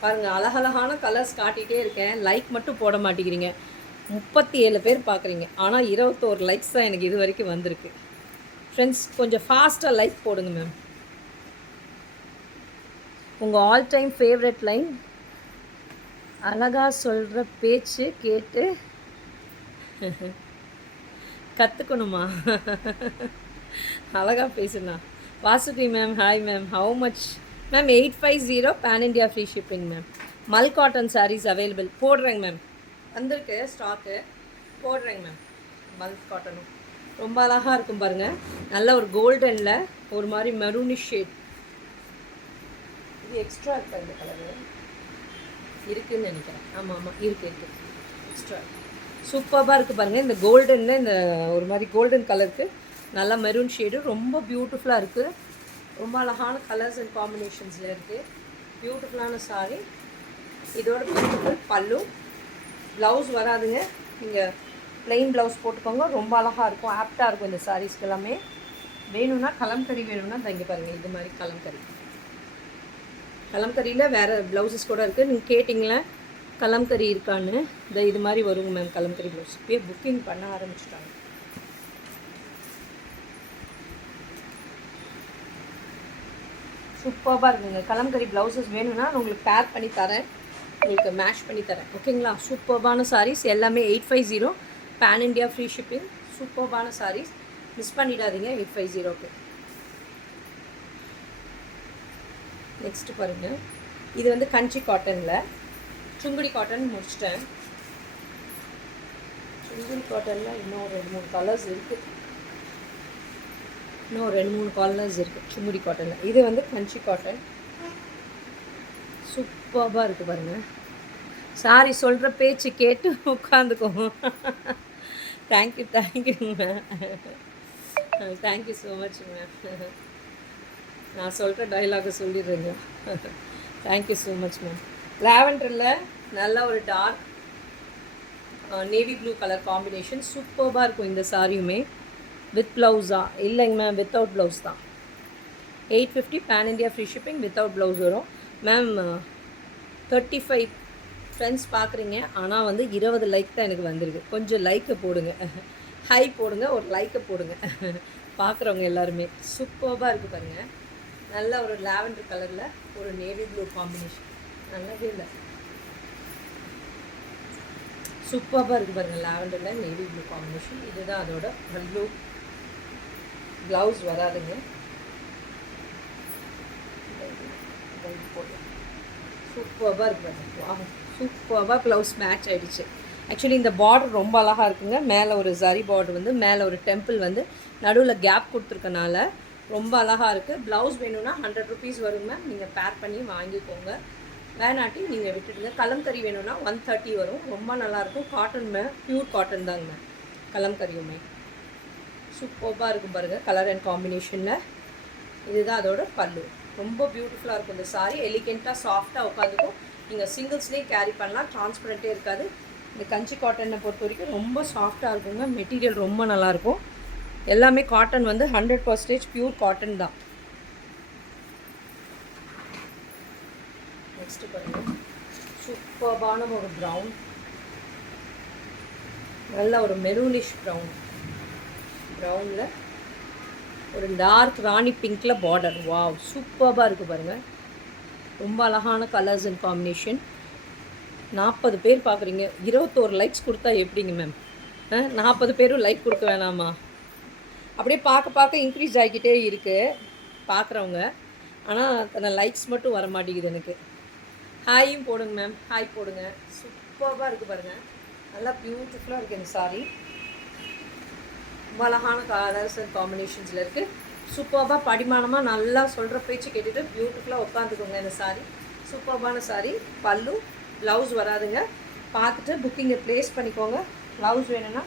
பாருங்கள், அழகழகான கலர்ஸ் காட்டிகிட்டே இருக்கேன். லைக் மட்டும் போட மாட்டேங்கிறீங்க. 37 பேர் பார்க்குறீங்க, ஆனால் 21 லைக்ஸ் தான் எனக்கு இது வரைக்கும் வந்திருக்கு. ஃப்ரெண்ட்ஸ் கொஞ்சம் ஃபாஸ்ட்டாக லைக் போடுங்க மேம். உங்கள் ஆல் டைம் ஃபேவரட் லைன், அழகாக சொல்கிற பேச்சு கேட்டு கற்றுக்கணுமா? அழகாக பேசுண்ணா. Vasuki ma'am hi ma'am, how much ma'am? 850 pan India free shipping ma'am. Mul cotton saris available. போடுறேங்க மேம், வந்திருக்கு ஸ்டாக்கு, போடுறேங்க மேம். மல் காட்டனும் ரொம்ப அழகாக இருக்கும் பாருங்கள். நல்ல ஒரு கோல்டனில் ஒரு மாதிரி மெரூனிஷ் ஷேட். இது எக்ஸ்ட்ரா இருக்கா இந்த கலரு? இருக்குதுன்னு நினைக்கிறேன். ஆமாம் ஆமாம், இருக்குது எக்ஸ்ட்ரா. சூப்பராக இருக்குது பாருங்கள். இந்த கோல்டனில் இந்த ஒரு மாதிரி கோல்டன் கலருக்கு நல்லா மெரூன் ஷேடு, ரொம்ப பியூட்டிஃபுல்லாக இருக்குது. ரொம்ப அழகான கலர்ஸ் அண்ட் காம்பினேஷன்ஸில் இருக்குது. பியூட்டிஃபுல்லான சாரீ. இதோட பியூட்டிஃபுல் பல்லு. ப்ளவுஸ் வராதுங்க, நீங்கள் ப்ளெயின் ப்ளவுஸ் போட்டுக்கோங்க. ரொம்ப அழகாக இருக்கும், ஆப்டாக இருக்கும் இந்த சாரீஸ்க்கு எல்லாமே. வேணும்னா கலம்கரி வேணும்னா இங்கே பாருங்கள், இது மாதிரி கலம்கரி. கலம்கரியில் வேறு ப்ளவுஸஸ் கூட இருக்குது. நீங்கள் கேட்டிங்களே கலம்கரி இருக்கான்னு, இது மாதிரி வருங்க மேம் கலம்கரி ப்ளவுஸ். இப்போயே புக்கிங் பண்ண ஆரம்பிச்சிட்டாங்க. சூப்பராக இருக்குங்க. கலம்கரி ப்ளவுஸஸ் வேணும்னா நான் உங்களுக்கு பேர் பண்ணி தரேன், உங்களுக்கு மேஷ் பண்ணி தரேன், ஓகேங்களா? சூப்பர்பான சாரீஸ் எல்லாமே 850 பேன் இண்டியா ஃப்ரீ ஷிப்பிங். சூப்பர்பான சாரீஸ் மிஸ் பண்ணிடாதீங்க 850க்கு. நெக்ஸ்ட்டு பாருங்கள், இது வந்து கஞ்சி காட்டனில், சுங்குடி காட்டன் முடிச்சிட்டேன். சுங்குடி காட்டனில் இன்னும் 2-3 கலர்ஸ் இருக்குது. இன்னும் 2-3 கலர்ஸ் இருக்குது சுங்குடி காட்டனில். இது வந்து கஞ்சி காட்டன். சூப்பராக இருக்குது பாருங்கள். சாரி சொல்கிற பேச்சு கேட்டு உட்காந்துக்கோங்க. Thank you ma'am, thank you so much ma'am. நான் சொல்கிற டைலாகை சொல்லிடுறீங்களா? Thank you so much ma'am. லாவெண்டரில் நல்ல ஒரு dark navy blue colour combination. சூப்பராக இருக்கும் இந்த சாரியுமே. வித் ப்ளவுஸா? இல்லைங்க மேம், வித்தவுட் ப்ளவுஸ் தான். 850 pan India free shipping, without blouse வரும் மேம். 35 ஃப்ரெண்ட்ஸ் பார்க்குறீங்க, ஆனால் வந்து 20 லைக் தான் எனக்கு வந்திருக்கு. கொஞ்சம் லைக்கை போடுங்க, ஹை போடுங்க, ஒரு லைக்கை போடுங்க பார்க்குறவங்க எல்லாருமே. சூப்பராக இருக்குது பாருங்கள். நல்ல ஒரு லாவெண்டர் கலரில் ஒரு நேவி ப்ளூ காம்பினேஷன், நல்லாவே இல்லை, சூப்பராக இருக்குது பாருங்கள். லாவெண்டரில் நேவி ப்ளூ காம்பினேஷன். இதுதான் அதோட ப்ளூ. ப்ளவுஸ் வராதுங்க. சூப்பராக இருக்குது. சூப்பராக ப்ளவுஸ் மேட்ச் ஆகிடுச்சு. ஆக்சுவலி இந்த பார்டர் ரொம்ப அழகாக இருக்குங்க. மேலே ஒரு ஜரி பார்டர் வந்து, மேலே ஒரு டெம்பிள் வந்து, நடுவில் கேப் கொடுத்துருக்கனால ரொம்ப அழகாக இருக்குது. ப்ளவுஸ் வேணும்னா 100 ருபீஸ் வருங்க மேம். நீங்கள் பேர் பண்ணி வாங்கிக்கோங்க, வேணாட்டி நீங்கள் விட்டுடுங்க. கலம்கரி வேணும்னா 130 வரும். ரொம்ப நல்லாயிருக்கும். காட்டன் மேம், ப்யூர் காட்டன் தாங்க மேம் கலம்கரியுமே. சூப்பராக இருக்கும் பாருங்கள் கலர் அண்ட் காம்பினேஷனில். இதுதான் அதோட பல்லு. ரொம்ப பியூட்டிஃபுல்லாக இருக்கும் இந்த சாரீ. எலிகெண்ட்டாக சாஃப்டாக உட்காந்துக்கும். நீங்கள் சிங்கிள்ஸ்லேயே கேரி பண்ணலாம், டிரான்ஸ்பரண்ட்டே இருக்காது. இந்த கஞ்சி காட்டனை பொறுத்த வரைக்கும் ரொம்ப சாஃப்டாக இருக்குங்க. மெட்டீரியல் ரொம்ப நல்லாயிருக்கும். எல்லாமே காட்டன் வந்து 100% பியூர் காட்டன் தான். நெக்ஸ்ட்டு பாருங்கள், சூப்பர்பான ஒரு ப்ரௌன், நல்ல ஒரு மெரூனிஷ் ப்ரௌனில் ஒரு டார்க் ராணி பிங்க்கில் பார்டர். வாவ், சூப்பராக இருக்குது பாருங்கள். ரொம்ப அழகான கலர்ஸ் அண்ட் காம்பினேஷன். 40 பேர் பார்க்குறீங்க, 21 லைக்ஸ் கொடுத்தா எப்படிங்க மேம்? 40 பேரும் லைக் கொடுக்க வேணாமா? அப்படியே பார்க்க பார்க்க இன்க்ரீஸ் ஆகிக்கிட்டே இருக்குது பார்க்குறவங்க. ஆனால் அந்த லைக்ஸ் மட்டும் வர மாட்டேங்குது எனக்கு. ஹாயும் போடுங்க மேம், ஹாய் போடுங்க. சூப்பராக இருக்குது பாருங்கள், நல்லா பியூட்டிஃபுல்லாக இருக்குது இந்த சாரீ. ரொம்ப அழகான கலர்ஸ் அண்ட் காம்பினேஷன்ஸில் இருக்குது. சூப்பராக படிமானமாக நல்லா சொல்கிற பேச்சு கேட்டுட்டு பியூட்டிஃபுல்லாக உட்காந்துக்கோங்க இந்த சாரீ. சூப்பரான சாரீ. பல்லு ப்ளவுஸ் வராதுங்க. பார்த்துட்டு புக்கிங்கை ப்ளேஸ் பண்ணிக்கோங்க. ப்ளவுஸ் வேணும்னா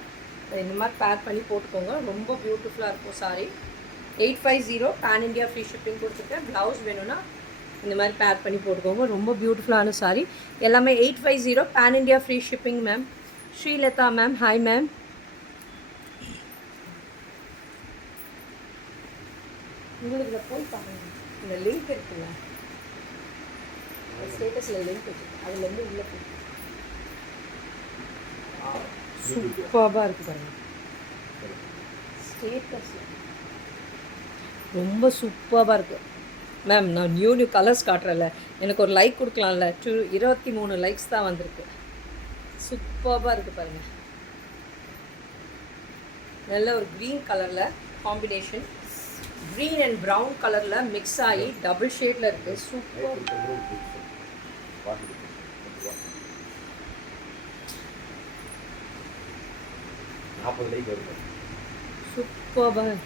இந்த மாதிரி பேக் பண்ணி போட்டுக்கோங்க. ரொம்ப பியூட்டிஃபுல்லாக இருக்கும் sari. 850 pan India free shipping கொடுத்துருக்கேன். ப்ளவுஸ் வேணும்னா இந்த மாதிரி பேக் பண்ணி போட்டுக்கோங்க. ரொம்ப பியூட்டிஃபுல்லான சாரீ. எல்லாமே 850 pan India free shipping ma'am. Srilatha ma'am, hi ma'am. உங்களுக்கு இதை போய் பாருங்க, இந்த லிங்க் இருக்குல்ல, ஸ்டேட்டஸில் லிங்க் இருக்குது, அதுலேருந்து உள்ளே போய் சூப்பராக இருக்குது பாருங்கள். ஸ்டேட்டஸில் ரொம்ப சூப்பராக இருக்குது மேம். நான் நியூ கலர்ஸ் காட்டுறேன்ல, எனக்கு ஒரு லைக் கொடுக்கலாம்ல. 23 லைக்ஸ் தான் வந்திருக்கு. சூப்பராக இருக்குது பாருங்கள். நல்ல ஒரு க்ரீன் கலரில் காம்பினேஷன், க்ரீன் அண்ட் ப்ரௌன் கலரில் மிக்ஸ் ஆகி டபுள் ஷேடில் இருக்குது. சூப்பர். சூப்பராக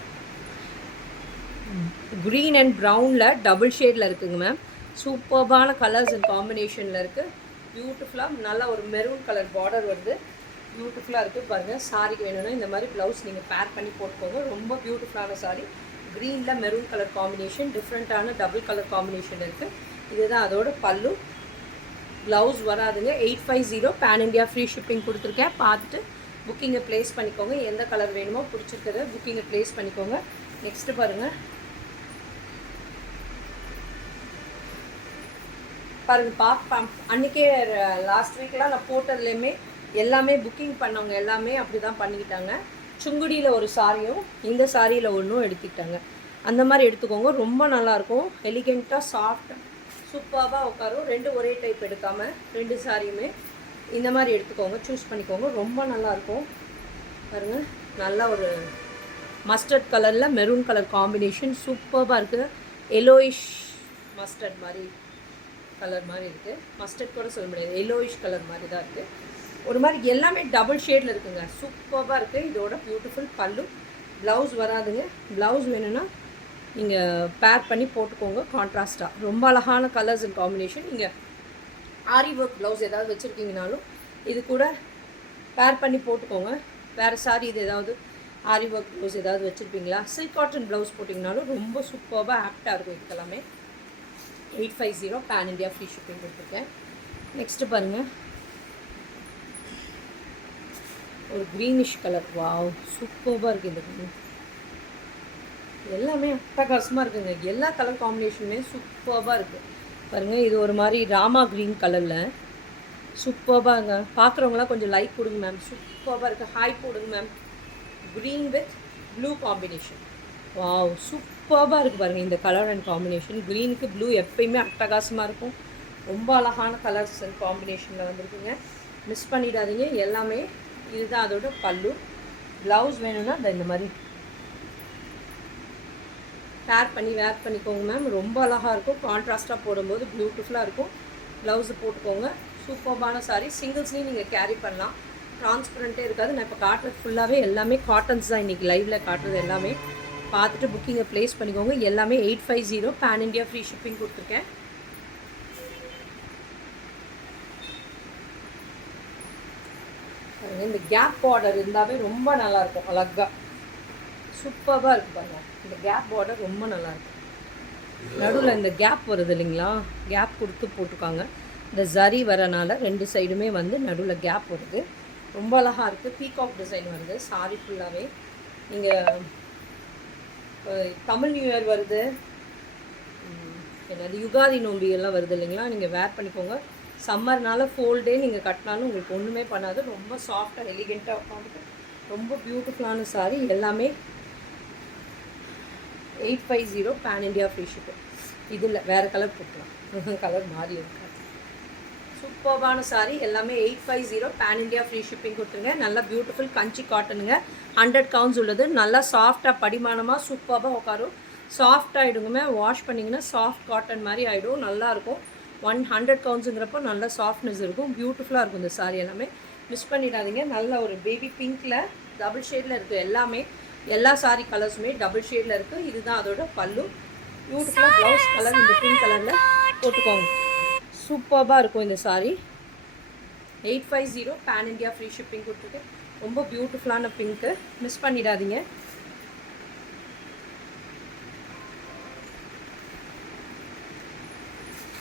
க்ரீன் அண்ட் ப்ரௌனில் டபுள் ஷேடில் இருக்குங்க மேம். சூப்பர்பான கலர்ஸ் அண்ட் காம்பினேஷனில் இருக்குது. பியூட்டிஃபுல்லாக நல்லா ஒரு மெரூன் கலர் பார்டர் வருது. பியூட்டிஃபுல்லாக இருக்குது பாருங்கள். சாரிக்கு வேணும்னா இந்த மாதிரி ப்ளவுஸ் நீங்கள் பேர் பண்ணி போட்டுக்கோங்க. ரொம்ப பியூட்டிஃபுல்லான சாரி. க்ரீனில் மெரூன் கலர் காம்பினேஷன், டிஃப்ரெண்ட்டான டபுள் கலர் காம்பினேஷன் இருக்குது. இதுதான் அதோட பல்லு. ப்ளவுஸ் வராதுங்க. 850 பேன் இண்டியா ஃப்ரீ ஷிப்பிங் கொடுத்துருக்கேன். பார்த்துட்டு புக்கிங்கை ப்ளேஸ் பண்ணிக்கோங்க. எந்த கலர் வேணுமோ பிடிச்சிருக்கிறத புக்கிங்கை ப்ளேஸ் பண்ணிக்கோங்க. நெக்ஸ்ட்டு பாருங்கள், அன்றைக்கே லாஸ்ட் வீக்கெலாம் நான் போட்டதுலேயுமே எல்லாமே புக்கிங் பண்ணவங்க எல்லாமே அப்படி தான் பண்ணிக்கிட்டாங்க. சுங்குடியில் ஒரு சாரியும் இந்த சாரியில் ஒன்றும் எடுத்துக்கிட்டாங்க. அந்த மாதிரி எடுத்துக்கோங்க. ரொம்ப நல்லாயிருக்கும். எலிகெண்ட்டாக சாஃப்ட் சூப்பராக உட்காரும். 2 ஒரே டைப் எடுக்காமல் 2 சாரியுமே இந்த மாதிரி எடுத்துக்கோங்க. சூஸ் பண்ணிக்கோங்க. ரொம்ப நல்லாயிருக்கும் பாருங்கள். நல்லா ஒரு மஸ்டர்ட் கலரில் மெரூன் கலர் காம்பினேஷன் சூப்பராக இருக்குது. எல்லோயிஷ் மஸ்டர்ட் மாதிரி கலர் மாதிரி இருக்குது. மஸ்டர்ட் கூட சொல்ல முடியாது, எல்லோயிஷ் கலர் மாதிரி தான் இருக்குது. ஒரு மாதிரி எல்லாமே டபுள் ஷேடில் இருக்குங்க. சூப்பராக இருக்குது. இதோட பியூட்டிஃபுல் பல்லு. ப்ளவுஸ் வராதுங்க. ப்ளவுஸ் வேணும்னா நீங்கள் பேர் பண்ணி போட்டுக்கோங்க கான்ட்ராஸ்ட்டாக. ரொம்ப அழகான கலர்ஸ் அண்ட் காம்பினேஷன். நீங்கள் ஆரி ஒர்க் ப்ளவுஸ் ஏதாவது வச்சுருக்கீங்கனாலும் இது கூட பேர் பண்ணி போட்டுக்கோங்க. வேறு சாரி இது ஏதாவது ஆரி ஒர்க் ப்ளவுஸ் ஏதாவது வச்சுருப்பீங்களா, சில்க் காட்டன் ப்ளவுஸ் போட்டிங்கனாலும் ரொம்ப சூப்பராக ஆப்டாக இருக்கும். இதுக்கெல்லாமே 850 பேன் இண்டியா ஃப்ரீ ஷிப்பிங் கொடுத்துருக்கேன். நெக்ஸ்ட்டு பாருங்கள், ஒரு க்ரீனிஷ் கலர். வாவ், சூப்பராக இருக்குது இந்த க்ரீன். எல்லாமே அட்டகாசமாக இருக்குங்க. எல்லா கலர் காம்பினேஷனுமே சூப்பராக இருக்குது பாருங்கள். இது ஒரு மாதிரி ராமா க்ரீன் கலரில் சூப்பராங்க. பார்க்குறவங்களாம் கொஞ்சம் லைக் கொடுங்க மேம். சூப்பராக இருக்குது. ஹாய் போடுங்க ma'am. Green with blue combination. Wow, சூப்பராக இருக்குது பாருங்கள் இந்த கலர் அண்ட் காம்பினேஷன். க்ரீனுக்கு ப்ளூ எப்பயுமே அட்டகாசமாக இருக்கும். ரொம்ப அழகான கலர்ஸ் அண்ட் காம்பினேஷனில் வந்துருக்குங்க. மிஸ் பண்ணிடாதீங்க. எல்லாமே இதுதான் அதோட பல்லு. ப்ளவுஸ் வேணும்னா இந்த மாதிரி பேர் பண்ணி வேர் பண்ணிக்கோங்க மேம். ரொம்ப அழகாக இருக்கும். கான்ட்ராஸ்ட்டாக போடும்போது பியூட்டிஃபுல்லாக இருக்கும். ப்ளவுஸு போட்டுக்கோங்க. சூப்பர்பான சாரீ. சிங்கிள்ஸ்லேயும் நீங்கள் கேரி பண்ணலாம். ட்ரான்ஸ்பரண்ட்டே இருக்காது. நான் இப்போ காட்டுறது ஃபுல்லாகவே எல்லாமே காட்டன்ஸ் தான். இன்றைக்கி லைவில் காட்டுறது எல்லாமே. பார்த்துட்டு புக்கிங்கை ப்ளேஸ் பண்ணிக்கோங்க. எல்லாமே 850 பேன் இண்டியா ஃப்ரீ ஷிப்பிங் கொடுத்துருக்கேன். இந்த கேப் பார்டர் இருந்தாவே ரொம்ப நல்லாயிருக்கும். அழகாக சூப்பராக இருக்குது பாருங்கள். இந்த கேப் பார்டர் ரொம்ப நல்லாயிருக்கும். நடுவில் இந்த கேப் வருது இல்லைங்களா, கேப் கொடுத்து போட்டிருக்காங்க. இந்த ஜரி வரனால 2 சைடுமே வந்து நடுவில் கேப் வருது. ரொம்ப அழகாக இருக்குது. பீகாக் டிசைன் வருது சாரி ஃபுல்லாகவே. நீங்கள் தமிழ் நியூ இயர் வருது, என்னது யுகாதி நோம்பி எல்லாம் வருது இல்லைங்களா, நீங்கள் வேர் பண்ணிக்கோங்க. சம்மர்னால ஃபோல்டே நீங்கள் கட்டினாலும் உங்களுக்கு ஒன்றுமே பண்ணாது. ரொம்ப சாஃப்டாக எலிகெண்ட்டாக உட்காந்துட்டு ரொம்ப பியூட்டிஃபுல்லான சாரீ. எல்லாமே 850 பேன் இண்டியா ஃப்ரீ ஷிப்பிங். இதில் வேறு கலர் போட்டுக்கலாம். கலர் மாறி இருக்காது. சூப்பர்பான சாரி எல்லாமே 850 பேன் இண்டியா ஃப்ரீ ஷிப்பிங் கொடுத்துருங்க. நல்லா பியூட்டிஃபுல் கஞ்சி காட்டனுங்க. 100 கவுண்ட்ஸ் உள்ளது. நல்லா சாஃப்டாக படிமானமாக சூப்பராக உட்காரும். சாஃப்ட் ஆகிடுங்க. வாஷ் பண்ணிங்கன்னா சாஃப்ட் காட்டன் மாதிரி ஆகிடும். நல்லாயிருக்கும். 100 கவுண்ட்ஸுங்கிறப்போ நல்லா சாஃப்ட்னஸ் இருக்கும். பியூட்டிஃபுல்லாக இருக்கும் இந்த சாரி எல்லாமே. மிஸ் பண்ணிடாதீங்க. நல்ல ஒரு பேபி பிங்க்கில் டபுள் ஷேடில் இருக்குது. எல்லாமே எல்லா சாரி கலர்ஸுமே டபுள் ஷேடில் இருக்குது. இதுதான் அதோட பல்லு. பியூட்டிஃபுல்லாக ப்ளவுஸ் கலர் இந்த பிங்க் கலரில் போட்டுக்கோங்க. சூப்பராக இருக்கும் இந்த sari. 850 pan India free shipping கொடுத்துருக்கு. ரொம்ப பியூட்டிஃபுல்லான பிங்க்கு. மிஸ் பண்ணிடாதீங்க.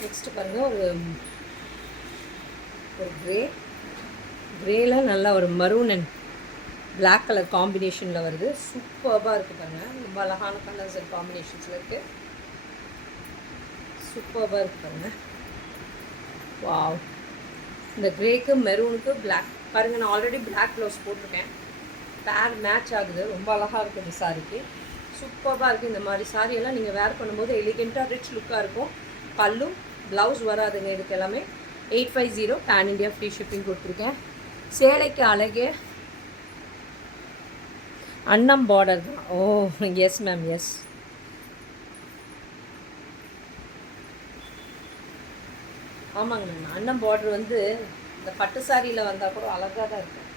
நெக்ஸ்ட்டு பாருங்கள், ஒரு கிரேல நல்லா ஒரு மரூன் அண்ட் பிளாக் கலர் காம்பினேஷனில் வருது. சூப்பராக இருக்குது பாருங்கள். ரொம்ப அழகான கலர்ஸ் அண்ட் காம்பினேஷன்ஸில் இருக்குது. சூப்பராக இருக்குது பாருங்கள். வாவ், இந்த கிரேக்கு மெரூனுக்கு பிளாக் பாருங்கள். நான் ஆல்ரெடி பிளாக் ப்ளவுஸ் போட்டிருக்கேன். பேர் மேட்ச் ஆகுது. ரொம்ப அழகாக இருக்குது இந்த சாரிக்கு. சூப்பராக இருக்குது. இந்த மாதிரி சாரியெல்லாம் நீங்கள் வேர் பண்ணும்போது எலிகெண்ட்டாக ரிச் லுக்காக இருக்கும். பல்லு ப்ளவுஸ் வராதுங்க. இதுக்கு எல்லாமே 850 பேன் இண்டியா ஃப்ரீ ஷிப்பிங் கொடுத்துருக்கேன். சேலைக்கு அழகே அன்னம் பார்டர் தான். ஓ எஸ் மேம், எஸ். ஆமாங்க மேம். அன்னம் பார்டர் வந்து இந்த பட்டு சாரியில் வந்தால் கூட அழகாக தான் இருக்கும்.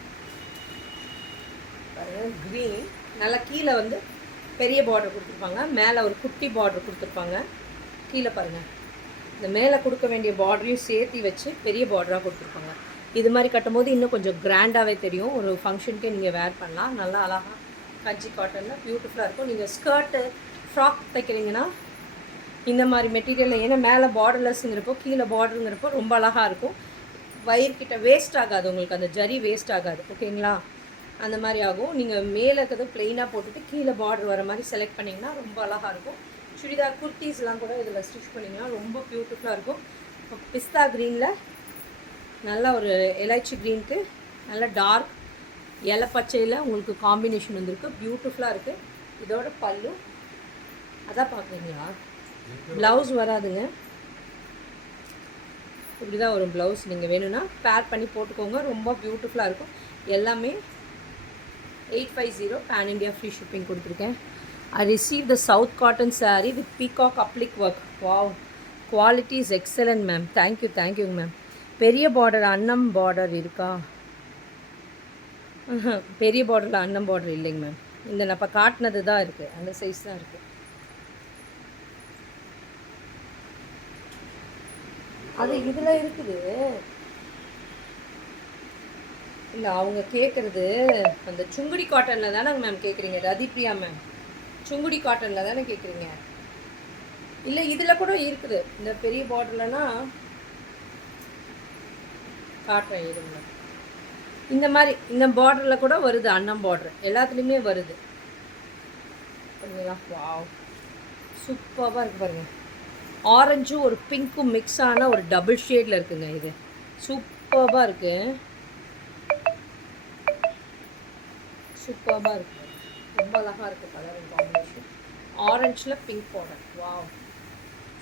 பாருங்கள், க்ரீன் நல்லா கீழே வந்து பெரிய பார்டர் கொடுத்துருப்பாங்க. மேலே ஒரு குட்டி பார்டர் கொடுத்துருப்பாங்க. கீழே பாருங்கள், இந்த மேலே கொடுக்க வேண்டிய பார்டரையும் சேர்த்து வச்சு பெரிய பார்டராக கொடுத்துருப்பாங்க. இது மாதிரி கட்டும்போது இன்னும் கொஞ்சம் கிராண்டாகவே தெரியும். ஒரு ஃபங்க்ஷனுக்கே நீங்கள் வேர் பண்ணலாம். நல்லா அழகாக கஞ்சி காட்டனில் பியூட்டிஃபுல்லாக இருக்கும். நீங்கள் ஸ்கர்ட்டு ஃப்ராக் தைக்கிறீங்கன்னா இந்த மாதிரி மெட்டீரியலில், ஏன்னா மேலே பார்டர்லெஸ்ங்கிறப்போ கீழே பார்டருங்கிறப்போ ரொம்ப அழகாக இருக்கும். வயிறுக்கிட்ட வேஸ்ட் ஆகாது. உங்களுக்கு அந்த ஜரி வேஸ்ட் ஆகாது. ஓகேங்களா? அந்த மாதிரி ஆகும். நீங்கள் மேலே இருக்கிறது ப்ளெயினாக போட்டுட்டு கீழே பார்டர் வர மாதிரி செலக்ட் பண்ணிங்கன்னா ரொம்ப அழகாக இருக்கும். சுடிதார் குர்த்திஸ்லாம் கூட இதில் ஸ்டிச் பண்ணிங்கன்னா ரொம்ப பியூட்டிஃபுல்லாக இருக்கும். இப்போ பிஸ்தா க்ரீனில் நல்லா ஒரு எலைச்சி க்ரீனுக்கு நல்ல டார்க் இலை பச்சையில் உங்களுக்கு காம்பினேஷன் வந்துருக்கு. பியூட்டிஃபுல்லாக இருக்குது. இதோட பல்லு அதான் பார்க்குறீங்களா? ப்ளவுஸ் வராதுங்க. இப்படி தான் ஒரு ப்ளவுஸ். நீங்கள் வேணும்னா பேர் பண்ணி போட்டுக்கோங்க. ரொம்ப பியூட்டிஃபுல்லாக இருக்கும். எல்லாமே 850 பேன் இண்டியா ஃப்ரீ ஷிப்பிங் கொடுத்துருக்கேன். I received the South cotton saree with peacock applique work. Wow, quality is excellent ma'am. Thank you ma'am. பெரிய பார்டர் அன்னம் பார்டர் இருக்கா? பெரிய பார்டரில் அன்னம் பார்டர் இல்லைங்க மேம். இந்த நான் இப்போ காட்டினது தான் இருக்குது. அந்த சைஸ் தான் இருக்குது. அது இதில் இருக்குது. இல்லை, அவங்க கேட்குறது அந்த சுங்குடி காட்டனில் தானே மேம் கேட்குறீங்க? ரதிப்ரியா மேம், சுங்குடி காட்டனில் தானே கேட்குறீங்க? இல்லை, இதில் கூட இருக்குது. இந்த பெரிய பார்டர்லனா காட்டுறேன் இருங்க. இந்த மாதிரி இந்த பார்டரில் கூட வருது. அன்னம் பார்டர் எல்லாத்துலேயுமே வருது. சரிங்களா? வாவ், சூப்பராக இருக்குது பாருங்கள். ஆரஞ்சும் ஒரு பிங்க்கும் மிக்ஸ் ஆன ஒரு டபுள் ஷேடில் இருக்குங்க. இது சூப்பராக இருக்குது. சூப்பராக இருக்குது. ரொம்ப அழகாக இருக்குது கலர் காம்பினேஷன். ஆரஞ்சில் பிங்க் பார்டர். வாவ்,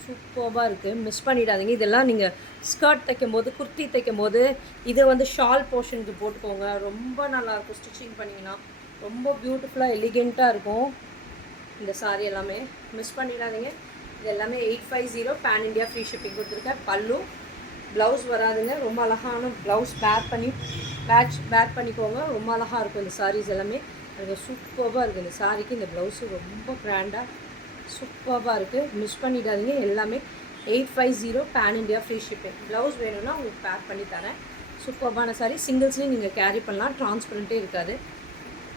சூப்பராக இருக்குது. மிஸ் பண்ணிடாதீங்க. இதெல்லாம் நீங்கள் ஸ்கர்ட் தைக்கும் போது, குர்த்தி தைக்கும் போது இதை வந்து ஷால் போர்ஷனுக்கு போட்டுக்கோங்க. ரொம்ப நல்லாயிருக்கும். ஸ்டிச்சிங் பண்ணிங்கன்னா ரொம்ப பியூட்டிஃபுல்லாக எலிகெண்ட்டாக இருக்கும் இந்த சாரி எல்லாமே. மிஸ் பண்ணிடாதீங்க. இது எல்லாமே 850 பேன் இண்டியா ஃப்ரீ ஷிப்பிங் கொடுத்துருக்கேன். பல்லு ப்ளவுஸ் வராதுங்க. ரொம்ப அழகான ப்ளவுஸ் பேர் பண்ணிக்கோங்க. ரொம்ப அழகாக இருக்கும் இந்த சாரீஸ் எல்லாமே. அது சூப்பராக இருக்குது. இந்த சாரிக்கு இந்த ப்ளவுஸு ரொம்ப கிராண்டாக சூப்பராக இருக்குது. மிஸ் பண்ணிடாதீங்க. எல்லாமே 850 pan India free shipping. Blouse வேணும்னா உங்களுக்கு பேக் பண்ணி தரேன். சூப்பரான சாரி. சிங்கிள்ஸ்லேயும் நீங்கள் கேரி பண்ணலாம். டிரான்ஸ்பரண்ட்டே இருக்காது.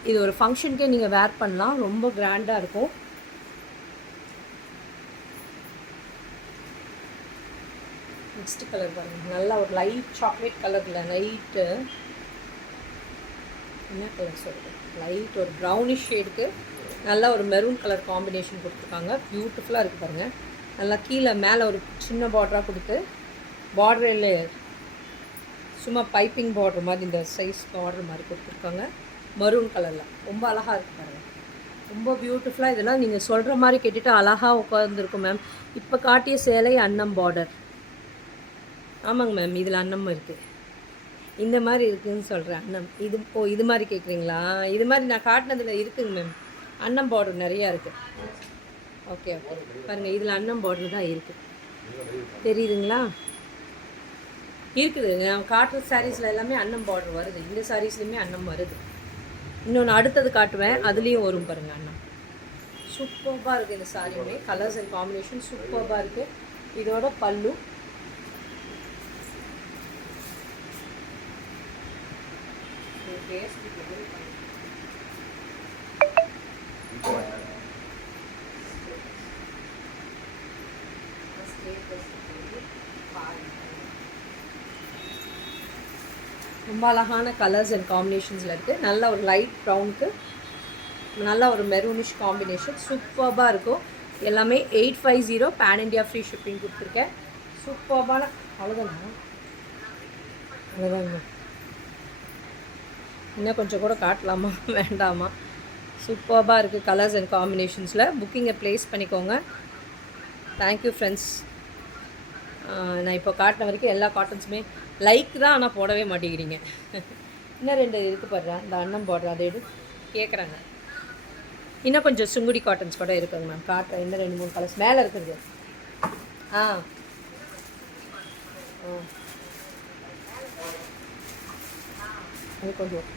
இது ஒரு ஃபங்க்ஷனுக்கே நீங்கள் வேர் பண்ணலாம். ரொம்ப கிராண்டாக இருக்கும். நெக்ஸ்ட் கலர் பாருங்கள். நல்லா ஒரு லைட் சாக்லேட் கலரில் லைட்டு என்ன கலர் சொல்கிறது, லைட் ஒரு ப்ரௌனிஷ் ஷேடுக்கு நல்லா ஒரு மெரூன் கலர் காம்பினேஷன் கொடுத்துருக்காங்க. பியூட்டிஃபுல்லாக இருக்குது பாருங்கள். நல்லா கீழே மேலே ஒரு சின்ன பார்டராக கொடுத்து பார்டரில் சும்மா பைப்பிங் பார்டர் மாதிரி இந்த சைஸ் பார்டர் மாதிரி கொடுத்துருக்காங்க. மெரூன் கலரில் ரொம்ப அழகாக இருக்குது பாருங்கள். ரொம்ப பியூட்டிஃபுல்லாக. இதெல்லாம் நீங்கள் சொல்கிற மாதிரி கேட்டுட்டு அழகாக உட்காந்துருக்கும் மேம். இப்போ காட்டிய சேலை அன்னம் பார்டர். ஆமாங்க மேம், இதில் அன்னம் இருக்குது. இந்த மாதிரி இருக்குதுன்னு சொல்கிறேன் அன்னம். இது மாதிரி கேட்குறீங்களா? இது மாதிரி நான் காட்டினதில் இருக்குதுங்க மேம். அன்னம் பார்டர் நிறையா இருக்குது. ஓகே ஓகே, பாருங்கள், இதில் அன்னம் பார்டர் தான் இருக்குது. தெரியுதுங்களா? இருக்குது. நான் காட்டுற சாரீஸில் எல்லாமே அன்னம் பார்டர் வருது. இந்த சாரீஸ்லையுமே அன்னம் வருது. இன்னொன்று அடுத்தது காட்டுவேன், அதுலேயும் வரும் பாருங்கள் அன்னம். சூப்பர்பாக இருக்குது இந்த சாரியுமே. கலர்ஸ் அண்ட் காம்பினேஷன் சூப்பர்பாக இருக்குது. இதோட பல்லு ரொம்ப அழகான கலர்ஸ் அண்ட் காம்பினேஷன்ஸில் இருக்குது. நல்ல ஒரு லைட் ப்ரௌனுக்கு நல்ல ஒரு மெரூனிஷ் காம்பினேஷன் சூப்பர்பாக இருக்கும். எல்லாமே 850 பேன் இண்டியா ஃப்ரீ ஷிப்பிங் கொடுத்துருக்கேன். சூப்பர்பான அவ்வளோதாங்க. இன்னும் கொஞ்சம் கூட காட்டலாமா வேண்டாமா? சூப்பர்பாக இருக்குது கலர்ஸ் அண்ட் காம்பினேஷன்ஸில். புக்கிங்கை ப்ளேஸ் பண்ணிக்கோங்க. Thank you friends. நான் இப்போ காட்டின வரைக்கும் எல்லா காட்டன்ஸுமே லைக் தான், ஆனால் போடவே மாட்டேங்கிறீங்க. இன்னும் 2 இருக்குது பாடுறேன், இந்த அன்னம் போடுறேன், அதை கேட்குறாங்க. இன்னும் கொஞ்சம் சுங்குடி காட்டன்ஸ் கூட இருக்குங்க மேம், காட்டுறேன். இன்னும் 2 3 கலர்ஸ் மேலே இருக்குது. அது கொஞ்சம்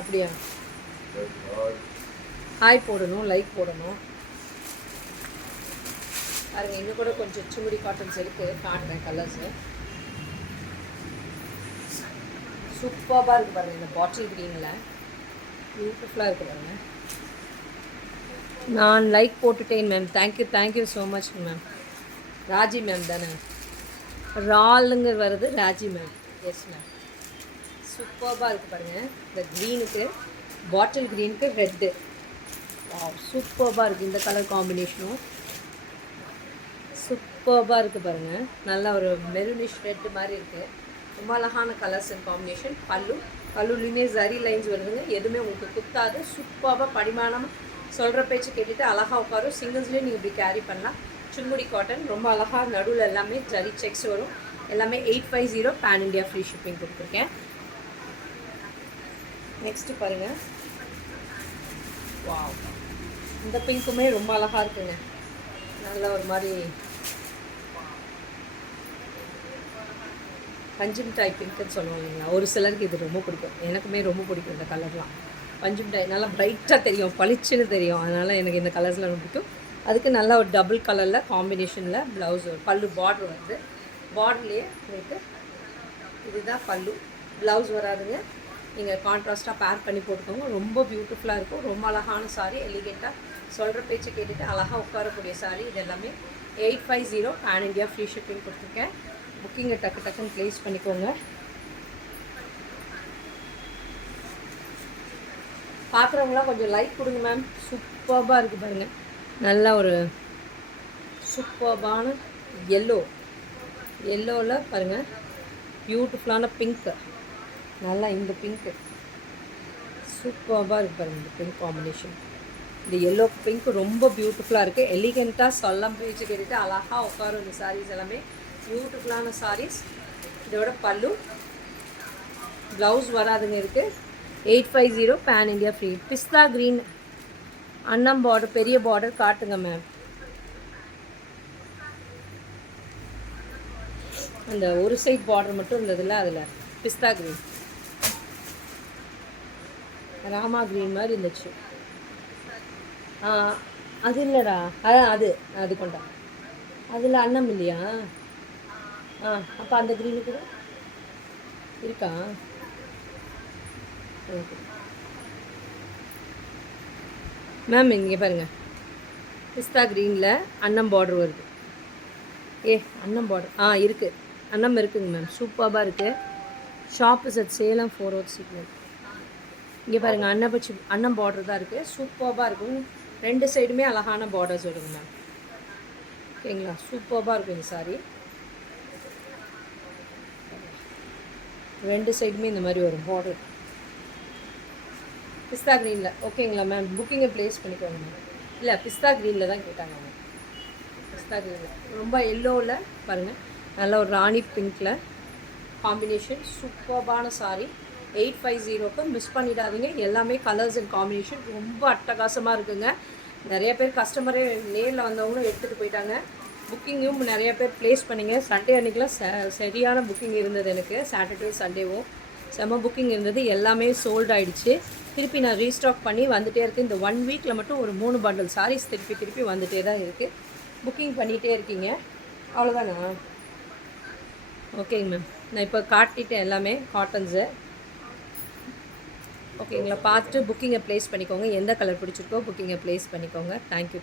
அப்படியா? ஹாய் போடணும், லைக் போடணும். பாருங்கள், இன்னும் கூட கொஞ்சம் சுங்குடி காட்டன்ஸ் இருக்குது, காட்டுறேன் கலர்ஸு. சூப்பராக இருக்குது பாருங்கள். இந்த பாட்டில் க்ரீனில் பியூட்டிஃபுல்லாக இருக்குது பாருங்கள். நான் லைக் போட்டுட்டேன் ma'am. Thank you so much ma'am. Raji ma'am தானே? ராலுங்க வருது, ராஜி மேம். Yes ma'am. சூப்பராக இருக்குது பாருங்கள். இந்த க்ரீனுக்கு, பாட்டில் க்ரீனுக்கு ரெட்டு, சூப்பராக இருக்குது. இந்த கலர் காம்பினேஷனும் சூப்பராக இருக்குது பாருங்கள். நல்லா ஒரு மெரூனிஷ் ரெட்டு மாதிரி இருக்குது. ரொம்ப அழகான கலர்ஸ் அண்ட் காம்பினேஷன். பல்லுலேயுமே ஜரி லைன்ஸ் வருதுங்க. எதுவுமே உங்களுக்கு குத்தாது. சூப்பராக படிமானம் சொல்கிற பேச்சு கேட்டுட்டு அழகாக உட்காரும். சிங்கிள்ஸ்லேயும் நீங்கள் இப்படி கேரி பண்ணலாம். சுங்குடி காட்டன் ரொம்ப அழகாக, நடுவில் எல்லாமே ஜரி செக்ஸ் வரும். எல்லாமே 850 பேன் இண்டியா ஃப்ரீ ஷிப்பிங் கொடுத்துருக்கேன். நெக்ஸ்ட்டு பாருங்கள். வாவ், இந்த பிங்க்குமே ரொம்ப அழகாக இருக்குங்க. நல்ல ஒரு மாதிரி பஞ்சும் டைப் பிங்க்குன்னு சொல்லுவாங்க இல்லைங்களா? ஒரு சிலருக்கு இது ரொம்ப பிடிக்கும். எனக்குமே ரொம்ப பிடிக்கும் இந்த கலர்லாம். பஞ்சும் டைப் நல்லா ப்ரைட்டாக தெரியும், பளிச்சுன்னு தெரியும். அதனால் எனக்கு இந்த கலர்ஸில் ரொம்ப பிடிக்கும். அதுக்கு நல்ல ஒரு டபுள் கலரில் காம்பினேஷனில் ப்ளவுஸ், பல்லு பார்டர் வருது. பார்டர்லேயே உங்களுக்கு இதுதான் பல்லு. ப்ளவுஸ் வராதுங்க. நீங்கள் கான்ட்ராஸ்ட்டாக பேர் பண்ணி போட்டுக்கோங்க. ரொம்ப பியூட்டிஃபுல்லாக இருக்கும். ரொம்ப அழகான சாரீ, எலிகெண்ட்டாக சொல்கிற பேச்சை கேட்டுட்டு அழகாக உட்காரக்கூடிய சாரீ. இது எல்லாமே 850 பேன் இண்டியா ஃப்ரீ ஷிப்பிங் கொடுத்துருக்கேன். புக்கிங்கை டக்குன்னு ப்ளேஸ் பண்ணிக்கோங்க. பார்க்குறவங்களாம் கொஞ்சம் லைக் கொடுங்க மேம். சூப்பராக இருக்குது பாருங்கள். நல்ல ஒரு சூப்பர்பான எல்லோவில் பாருங்கள், பியூட்டிஃபுல்லான பிங்க்கு. நல்லா இந்த பிங்க்கு சூப்பராக இருக்குது பாருங்கள். இந்த பிங்க் காம்பினேஷன், இந்த எல்லோ பிங்க்கு ரொம்ப பியூட்டிஃபுல்லாக இருக்குது. எலிகெண்ட்டாக சொல்லம் பேச்சு கேட்டுட்டு அழகாக உட்காரும். இந்த சாரீஸ் எல்லாமே பியூட்டிஃபுல்லான சாரீஸ். இதோட பல்லு, ப்ளவுஸ் வராதுங்க. இருக்குது 850 பேன் இண்டியா ஃப்ரீ. பிஸ்தா க்ரீன் அன்னம் பார்டர், பெரிய பார்டர் காட்டுங்க மேம். அந்த ஒரு சைட் பார்டர் மட்டும் இருந்ததில்ல, அதில் பிஸ்தா க்ரீன், ராமா க்ரீன் மாதிரி இருந்துச்சு. அது இல்லைடா, அதான் அது கொண்டா. அதில் அன்னம் இல்லையா? அப்போ அந்த க்ரீனு கூட இருக்கா? மேம் இங்கே பாருங்கள், பிஸ்தா க்ரீனில் அன்னம் பார்டர் வருது. அன்னம் பார்டர் இருக்குது, அன்னம் இருக்குதுங்க மேம். சூப்பராக இருக்குது. Shop is at Salem 406. இங்கே பாருங்கள், அன்னம் பார்டர் தான் இருக்குது. சூப்பராக இருக்கும். 2 சைடுமே அழகான பார்டர்ஸ் வருங்க மேம். ஓகேங்களா? சூப்பராக இருக்கும் இந்த சாரீ. 2 சைடுமே இந்த மாதிரி வரும் பார்டர். பிஸ்தா க்ரீனில் ஓகேங்களா மேம்? புக்கிங்கை ப்ளேஸ் பண்ணிக்கோங்க மேம். இல்லை பிஸ்தா க்ரீனில் தான் கேட்டாங்க மேம். பிஸ்தா க்ரீனில் ரொம்ப எல்லோவில் பாருங்கள், நல்ல ஒரு ராணி பிங்க்கில் காம்பினேஷன், சூப்பர்பான சாரி. 850க்கு மிஸ் பண்ணிடாதீங்க. எல்லாமே கலர்ஸ் அண்ட் காம்பினேஷன் ரொம்ப அட்டகாசமாக இருக்குங்க. நிறைய பேர் கஸ்டமரே நேரில் வந்தவங்களும் எடுத்துகிட்டு போயிட்டாங்க. புக்கிங்கும் நிறைய பேர் ப்ளேஸ் பண்ணிங்க. சண்டே அன்றைக்கெலாம் சரியான புக்கிங் இருந்தது எனக்கு. சாட்டர்டே சண்டேவும் செம்ம புக்கிங் இருந்தது. எல்லாமே சோல்ட் ஆகிடுச்சு. திருப்பி நான் ரீஸ்டாக் பண்ணி வந்துகிட்டே இருக்குது. இந்த 1 வீக்கில் மட்டும் ஒரு 3 பண்டில் சாரீஸ் திருப்பி வந்துகிட்டே தான் இருக்குது. புக்கிங் பண்ணிகிட்டே இருக்கீங்க. அவ்வளோதானா? ஓகேங்க மேம். நான் இப்போ காட்டிட்டேன் எல்லாமே காட்டன்ஸு. ஓகேங்களா? பார்த்துட்டு புக்கிங்கை ப்ளேஸ் பண்ணிக்கோங்க. எந்த கலர் பிடிச்சிருக்கோ புக்கிங்கை ப்ளேஸ் பண்ணிக்கோங்க. தேங்க்யூ.